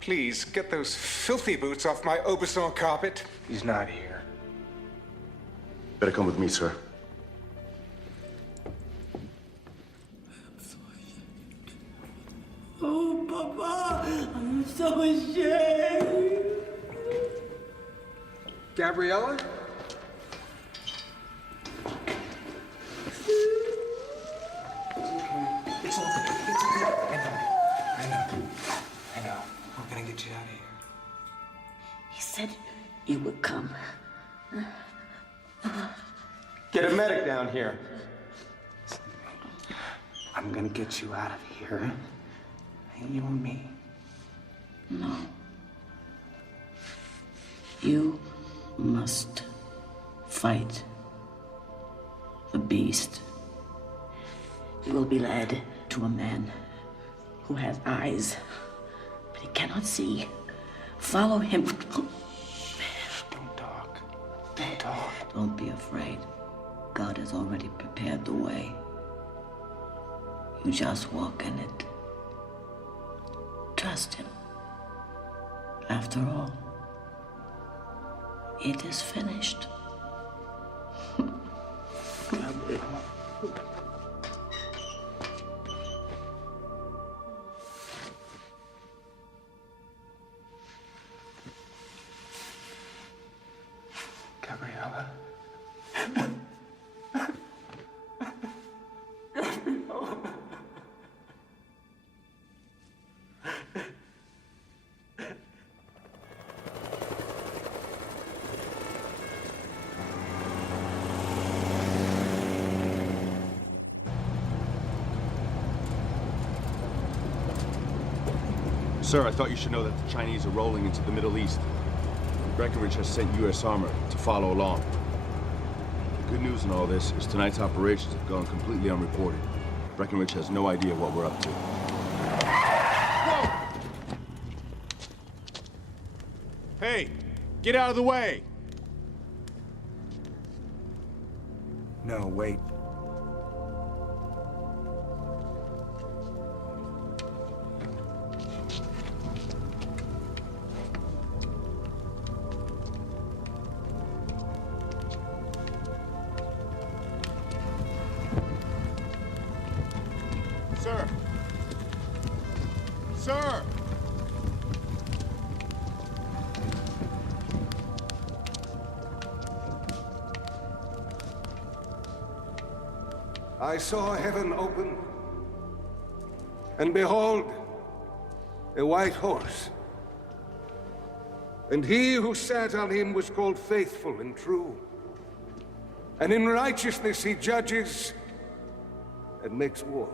please, get those filthy boots off my Aubusson carpet. He's not here. Better come with me, sir. Oh, Papa, I'm so ashamed. Gabriella? It's all good. It's okay. I know. We're gonna get you out of here. He said you would come. Get a medic down here. I'm gonna get you out of here. And you and me. No. You must fight the beast. You will be led to a man who has eyes, but he cannot see. Follow him. Don't talk. Don't talk. Don't be afraid. God has already prepared the way. You just walk in it. Trust him. After all, it is finished. Gabriella. Sir, I thought you should know that the Chinese are rolling into the Middle East. Breckinridge has sent U.S. armor to follow along. The good news in all this is tonight's operations have gone completely unreported. Breckinridge has no idea what we're up to. Hey, get out of the way! No, wait. Sir! Sir! I saw heaven open, and behold, a white horse. And he who sat on him was called Faithful and True. And in righteousness he judges and makes war.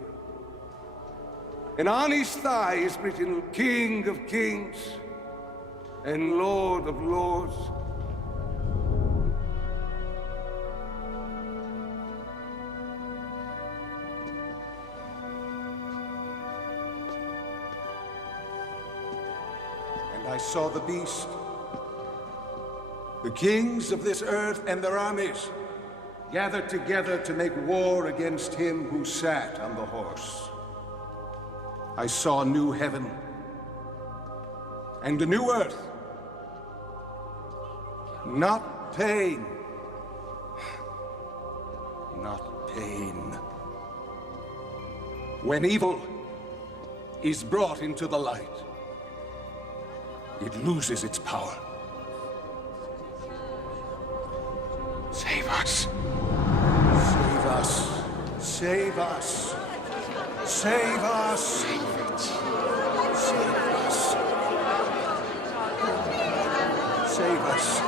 And on his thigh is written King of Kings and Lord of Lords. And I saw the beast, the kings of this earth and their armies, gathered together to make war against him who sat on the horse. I saw a new heaven and a new earth. Not pain. Not pain. When evil is brought into the light, it loses its power. Save us. Save us. Save us. Save us. Save it. Save us. Save us.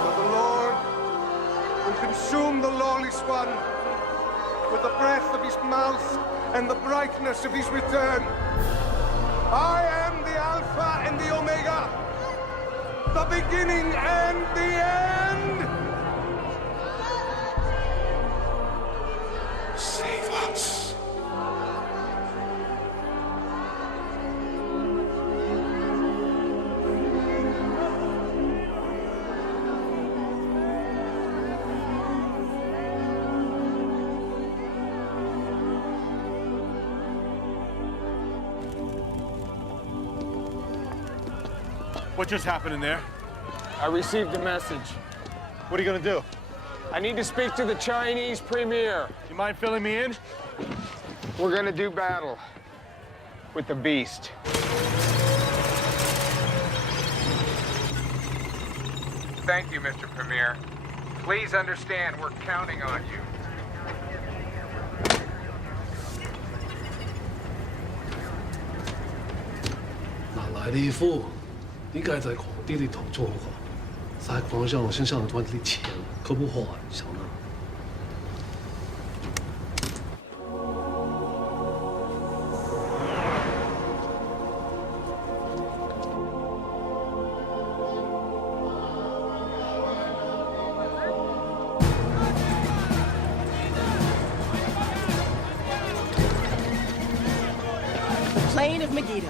For the Lord will consume the lawless one with the breath of his mouth and the brightness of his return. I am the Alpha and the Omega, the beginning and the end. Save us. What just happened in there? I received a message. What are you gonna do? I need to speak to the Chinese premier. You mind filling me in? We're gonna do battle with the beast. Thank you, Mr. Premier. Please understand we're counting on you. 哪来的一副？你该在皇帝里头做过，在皇上身上赚的钱可不好小呢。Plain of Megiddo,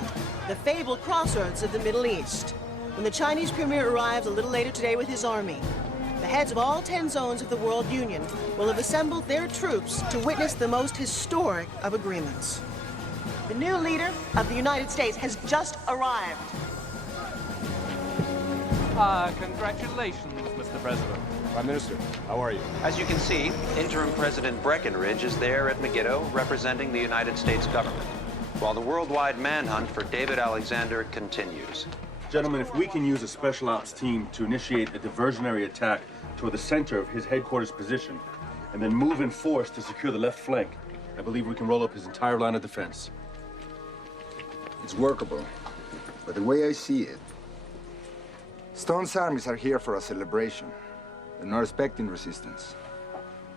the fabled crossroads of the Middle East. When the Chinese premier arrives a little later today with his army, the heads of all 10 zones of the World Union will have assembled their troops to witness the most historic of agreements. The new leader of the United States has just arrived. Congratulations, Mr. President. Prime Minister, how are you? As you can see, interim President Breckinridge is there at Megiddo representing the United States government, while the worldwide manhunt for David Alexander continues. Gentlemen, if we can use a special ops team to initiate a diversionary attack toward the center of his headquarters position, and then move in force to secure the left flank, I believe we can roll up his entire line of defense. It's workable, but the way I see it, Stone's armies are here for a celebration. They're not expecting resistance.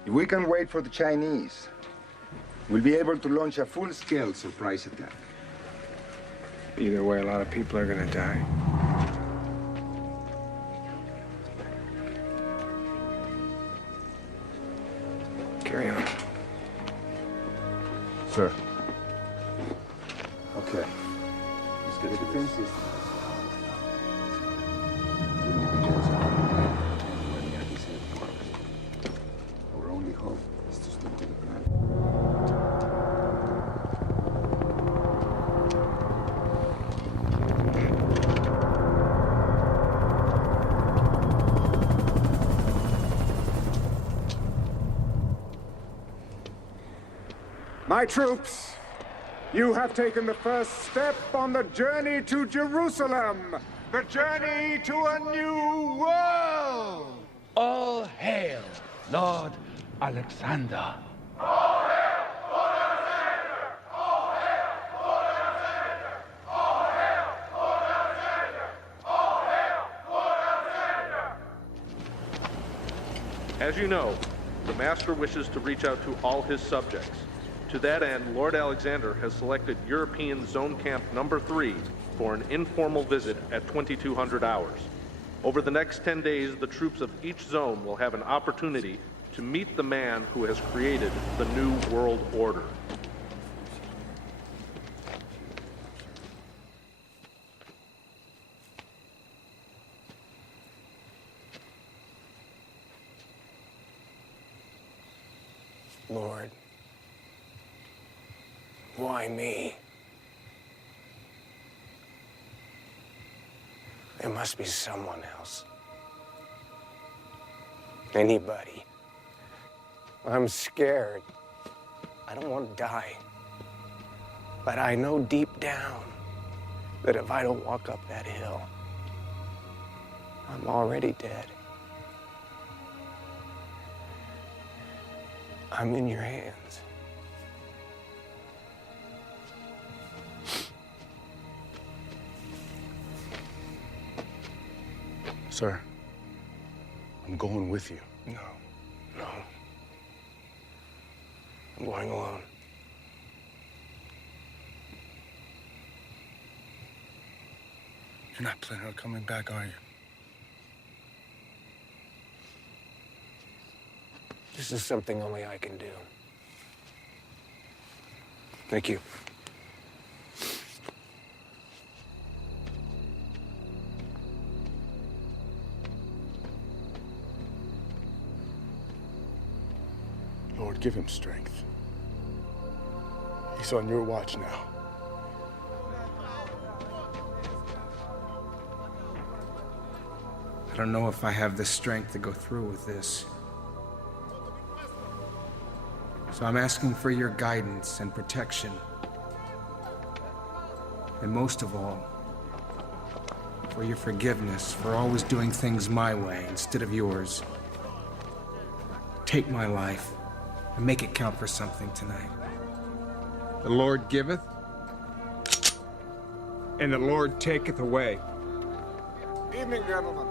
If we can wait for the Chinese, we'll be able to launch a full-scale surprise attack. Either way, a lot of people are gonna die. Sir. Okay. Let's get to this. Our only hope is to stick to the plan. My troops, you have taken the first step on the journey to Jerusalem, the journey to a new world. All hail, Lord Alexander. As you know, the Master wishes to reach out to all his subjects. To that end, Lord Alexander has selected European Zone Camp Number 3 for an informal visit at 2200 hours. Over the next 10 days, the troops of each zone will have an opportunity to meet the man who has created the New World Order. Lord, why me? There must be someone else. Anybody. I'm scared. I don't want to die. But I know deep down that if I don't walk up that hill, I'm already dead. I'm in your hands. Sir, I'm going with you. No. I'm going alone. You're not planning on coming back, are you? This is something only I can do. Thank you. Lord, give him strength. He's on your watch now. I don't know if I have the strength to go through with this. So I'm asking for your guidance and protection. And most of all, for your forgiveness for always doing things my way instead of yours. Take my life and make it count for something tonight. The Lord giveth, and the Lord taketh away. Evening, gentlemen.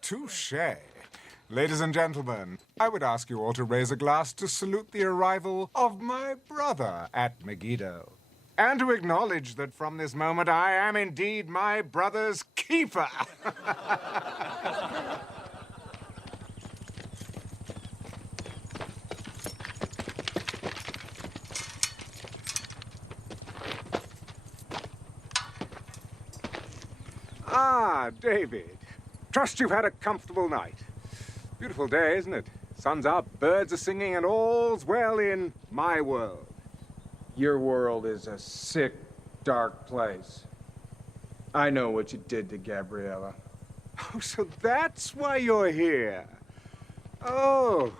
Touché. Ladies and gentlemen, I would ask you all to raise a glass to salute the arrival of my brother at Megiddo. And to acknowledge that from this moment I am indeed my brother's keeper. Ah, David. Trust you've had a comfortable night. Beautiful day, isn't it? Sun's up, birds are singing, and all's well in my world. Your world is a sick, dark place. I know what you did to Gabriella. Oh, so that's why you're here. Oh,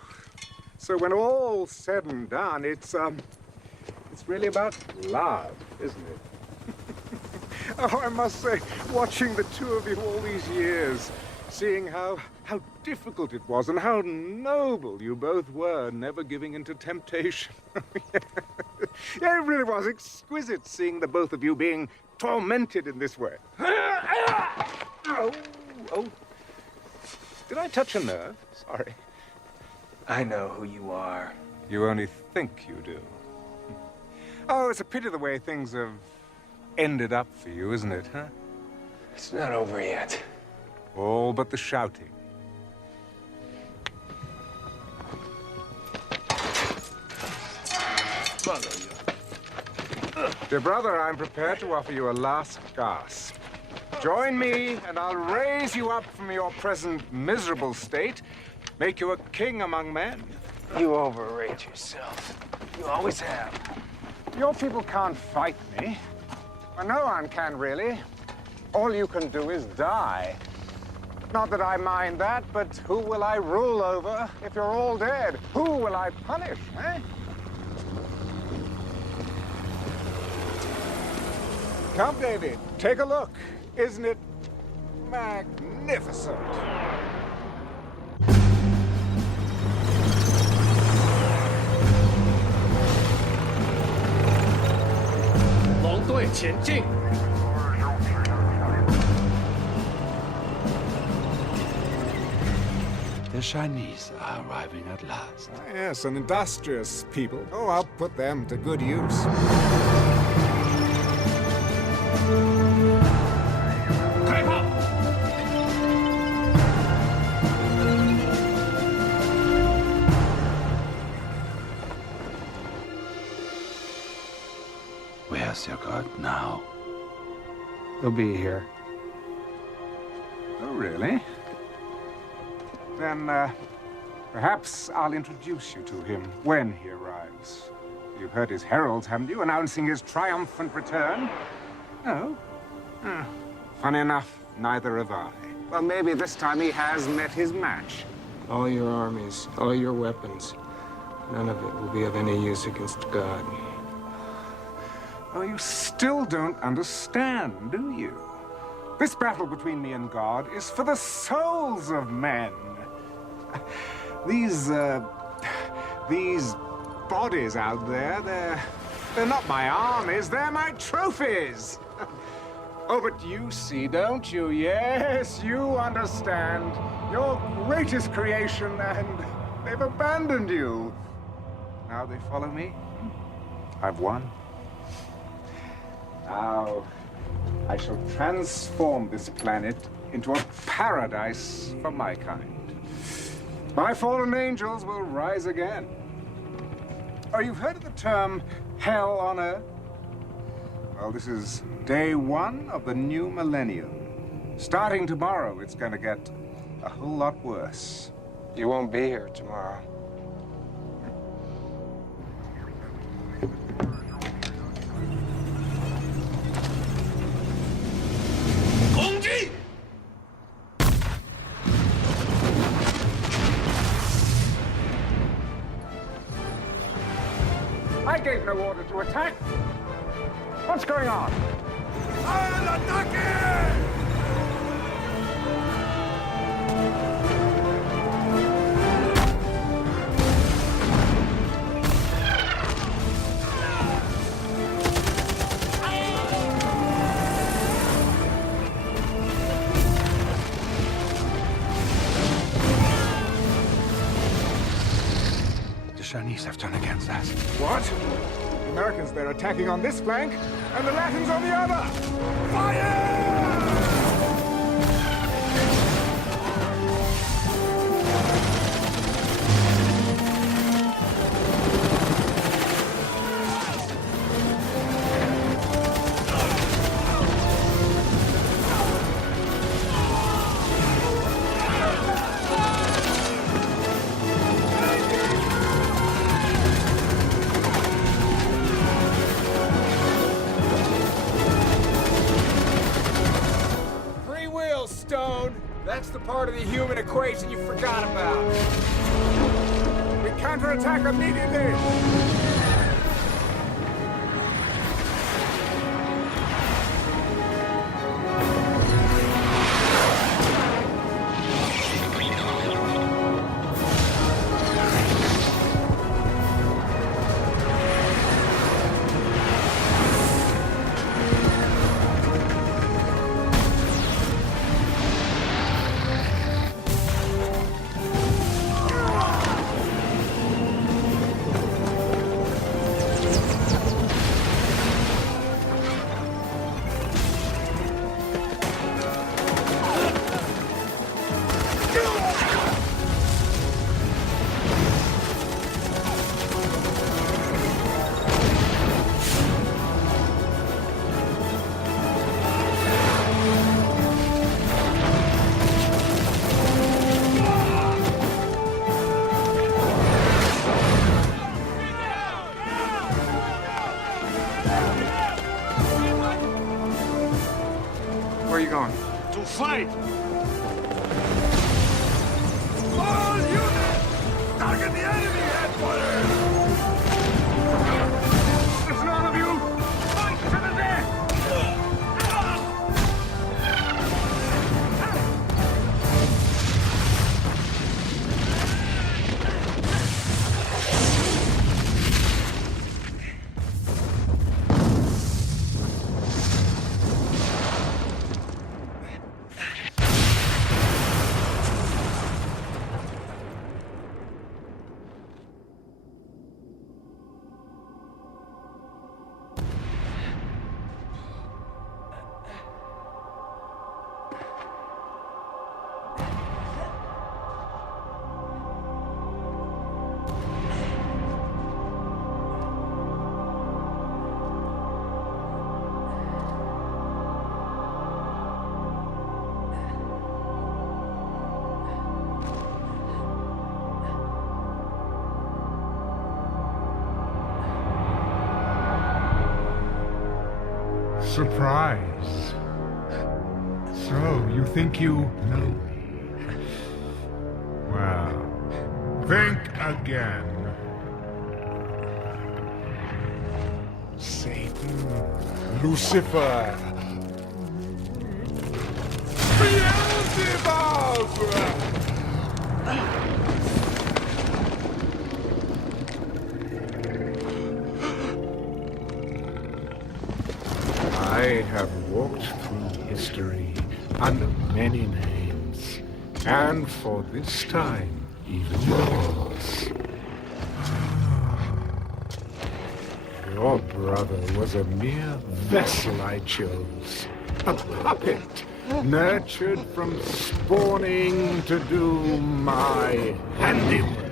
so when all's said and done, it's really about love, isn't it? Oh, I must say, watching the two of you all these years, seeing how difficult it was and how noble you both were, never giving in to temptation. Yeah, it really was exquisite seeing the both of you being tormented in this way. Oh, Did I touch a nerve? Sorry. I know who you are. You only think you do. Oh, it's a pity the way things have ended up for you, isn't it, huh? It's not over yet. All but the shouting. Dear brother, I'm prepared to offer you a last gasp. Join me, and I'll raise you up from your present miserable state, make you a king among men. You overrate yourself. You always have. Your people can't fight me. Well, no one can, really. All you can do is die. Not that I mind that, but who will I rule over if you're all dead? Who will I punish, eh? Come, David, take a look. Isn't it magnificent? The Chinese are arriving at last. Ah, yes, an industrious people. Oh, I'll put them to good use. Where's your god now? He'll be here. Oh, really? Then, perhaps I'll introduce you to him when he arrives. You've heard his heralds, haven't you, announcing his triumphant return? No? Funny enough, neither have I. Well, maybe this time he has met his match. All your armies, all your weapons, none of it will be of any use against God. Oh, you still don't understand, do you? This battle between me and God is for the souls of men. These bodies out there, they're not my armies, they're my trophies. Oh, but you see, don't you? Yes, you understand. Your greatest creation, and they've abandoned you. Now they follow me. I've won. Now, I shall transform this planet into a paradise for my kind. My fallen angels will rise again. Oh, you've heard of the term hell on earth? Well, this is day one of the new millennium. Starting tomorrow, it's going to get a whole lot worse. You won't be here tomorrow. I gave no order to attack. What's going on? I'll attack it! The Chinese have turned against us. What? The Americans, they're attacking on this flank, and the Latins on the other! Fire! That's the part of the human equation you forgot about. We counterattack immediately! Where are you going? To fight! All units! Target the enemy headquarters! There's none of you! Fight to the death! Surprise. So, you think you know me? Well, think again. Satan, Lucifer, Beelzebub! I have walked through history under many names, and for this time, even yours. Your brother was a mere vessel I chose, a puppet, nurtured from spawning to do my handiwork.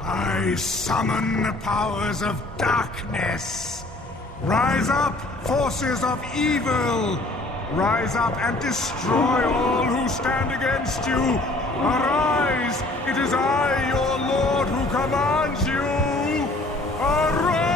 I summon the powers of darkness. Rise up, forces of evil. Rise up and destroy all who stand against you. Arise! It is I, your Lord, who commands you. Arise!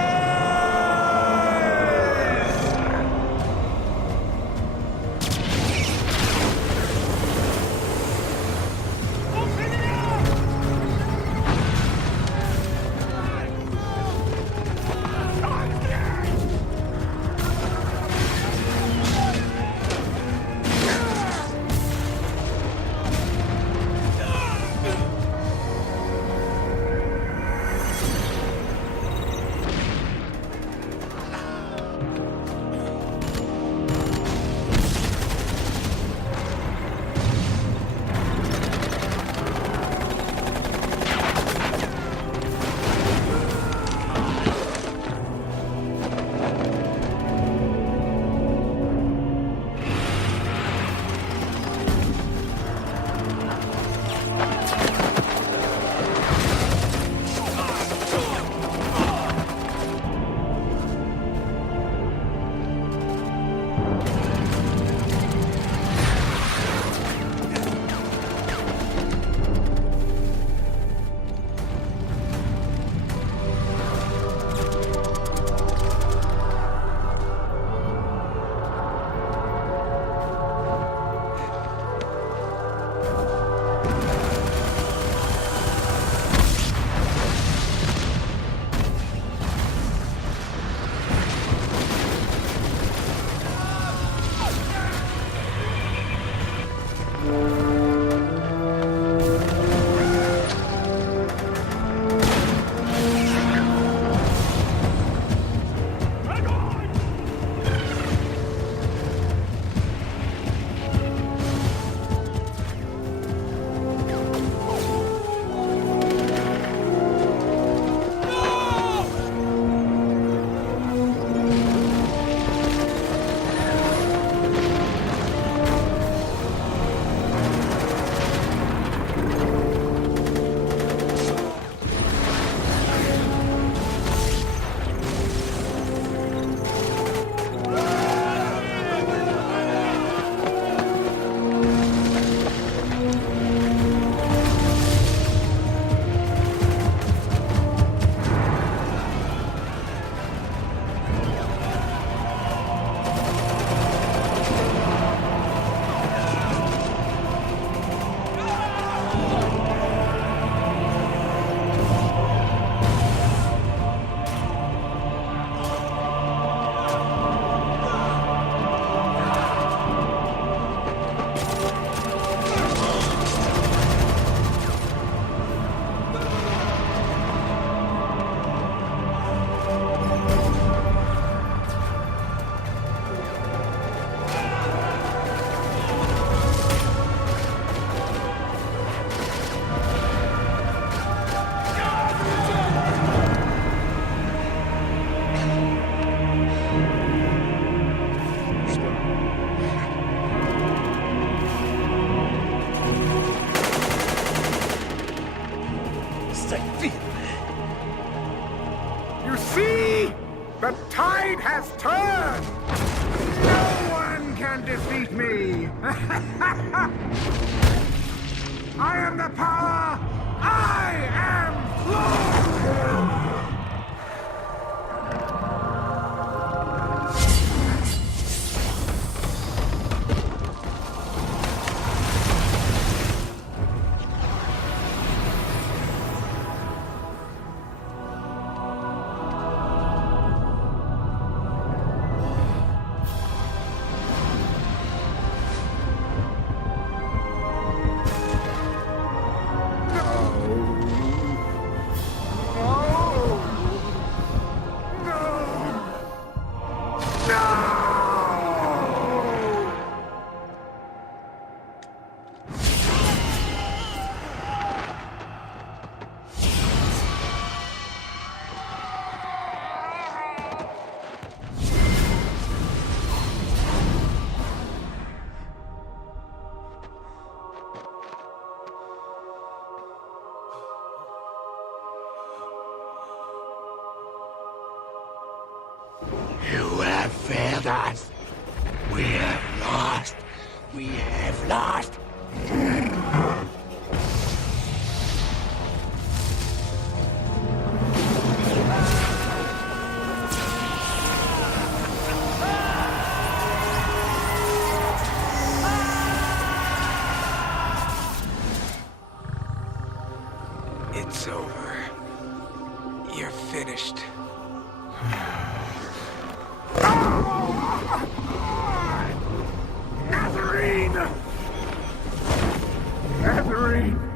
has turned! No one can defeat me! I am the power! I am Lord! You have failed us. We have lost. We have lost. It's over. You're finished. Nazarene! Nazarene!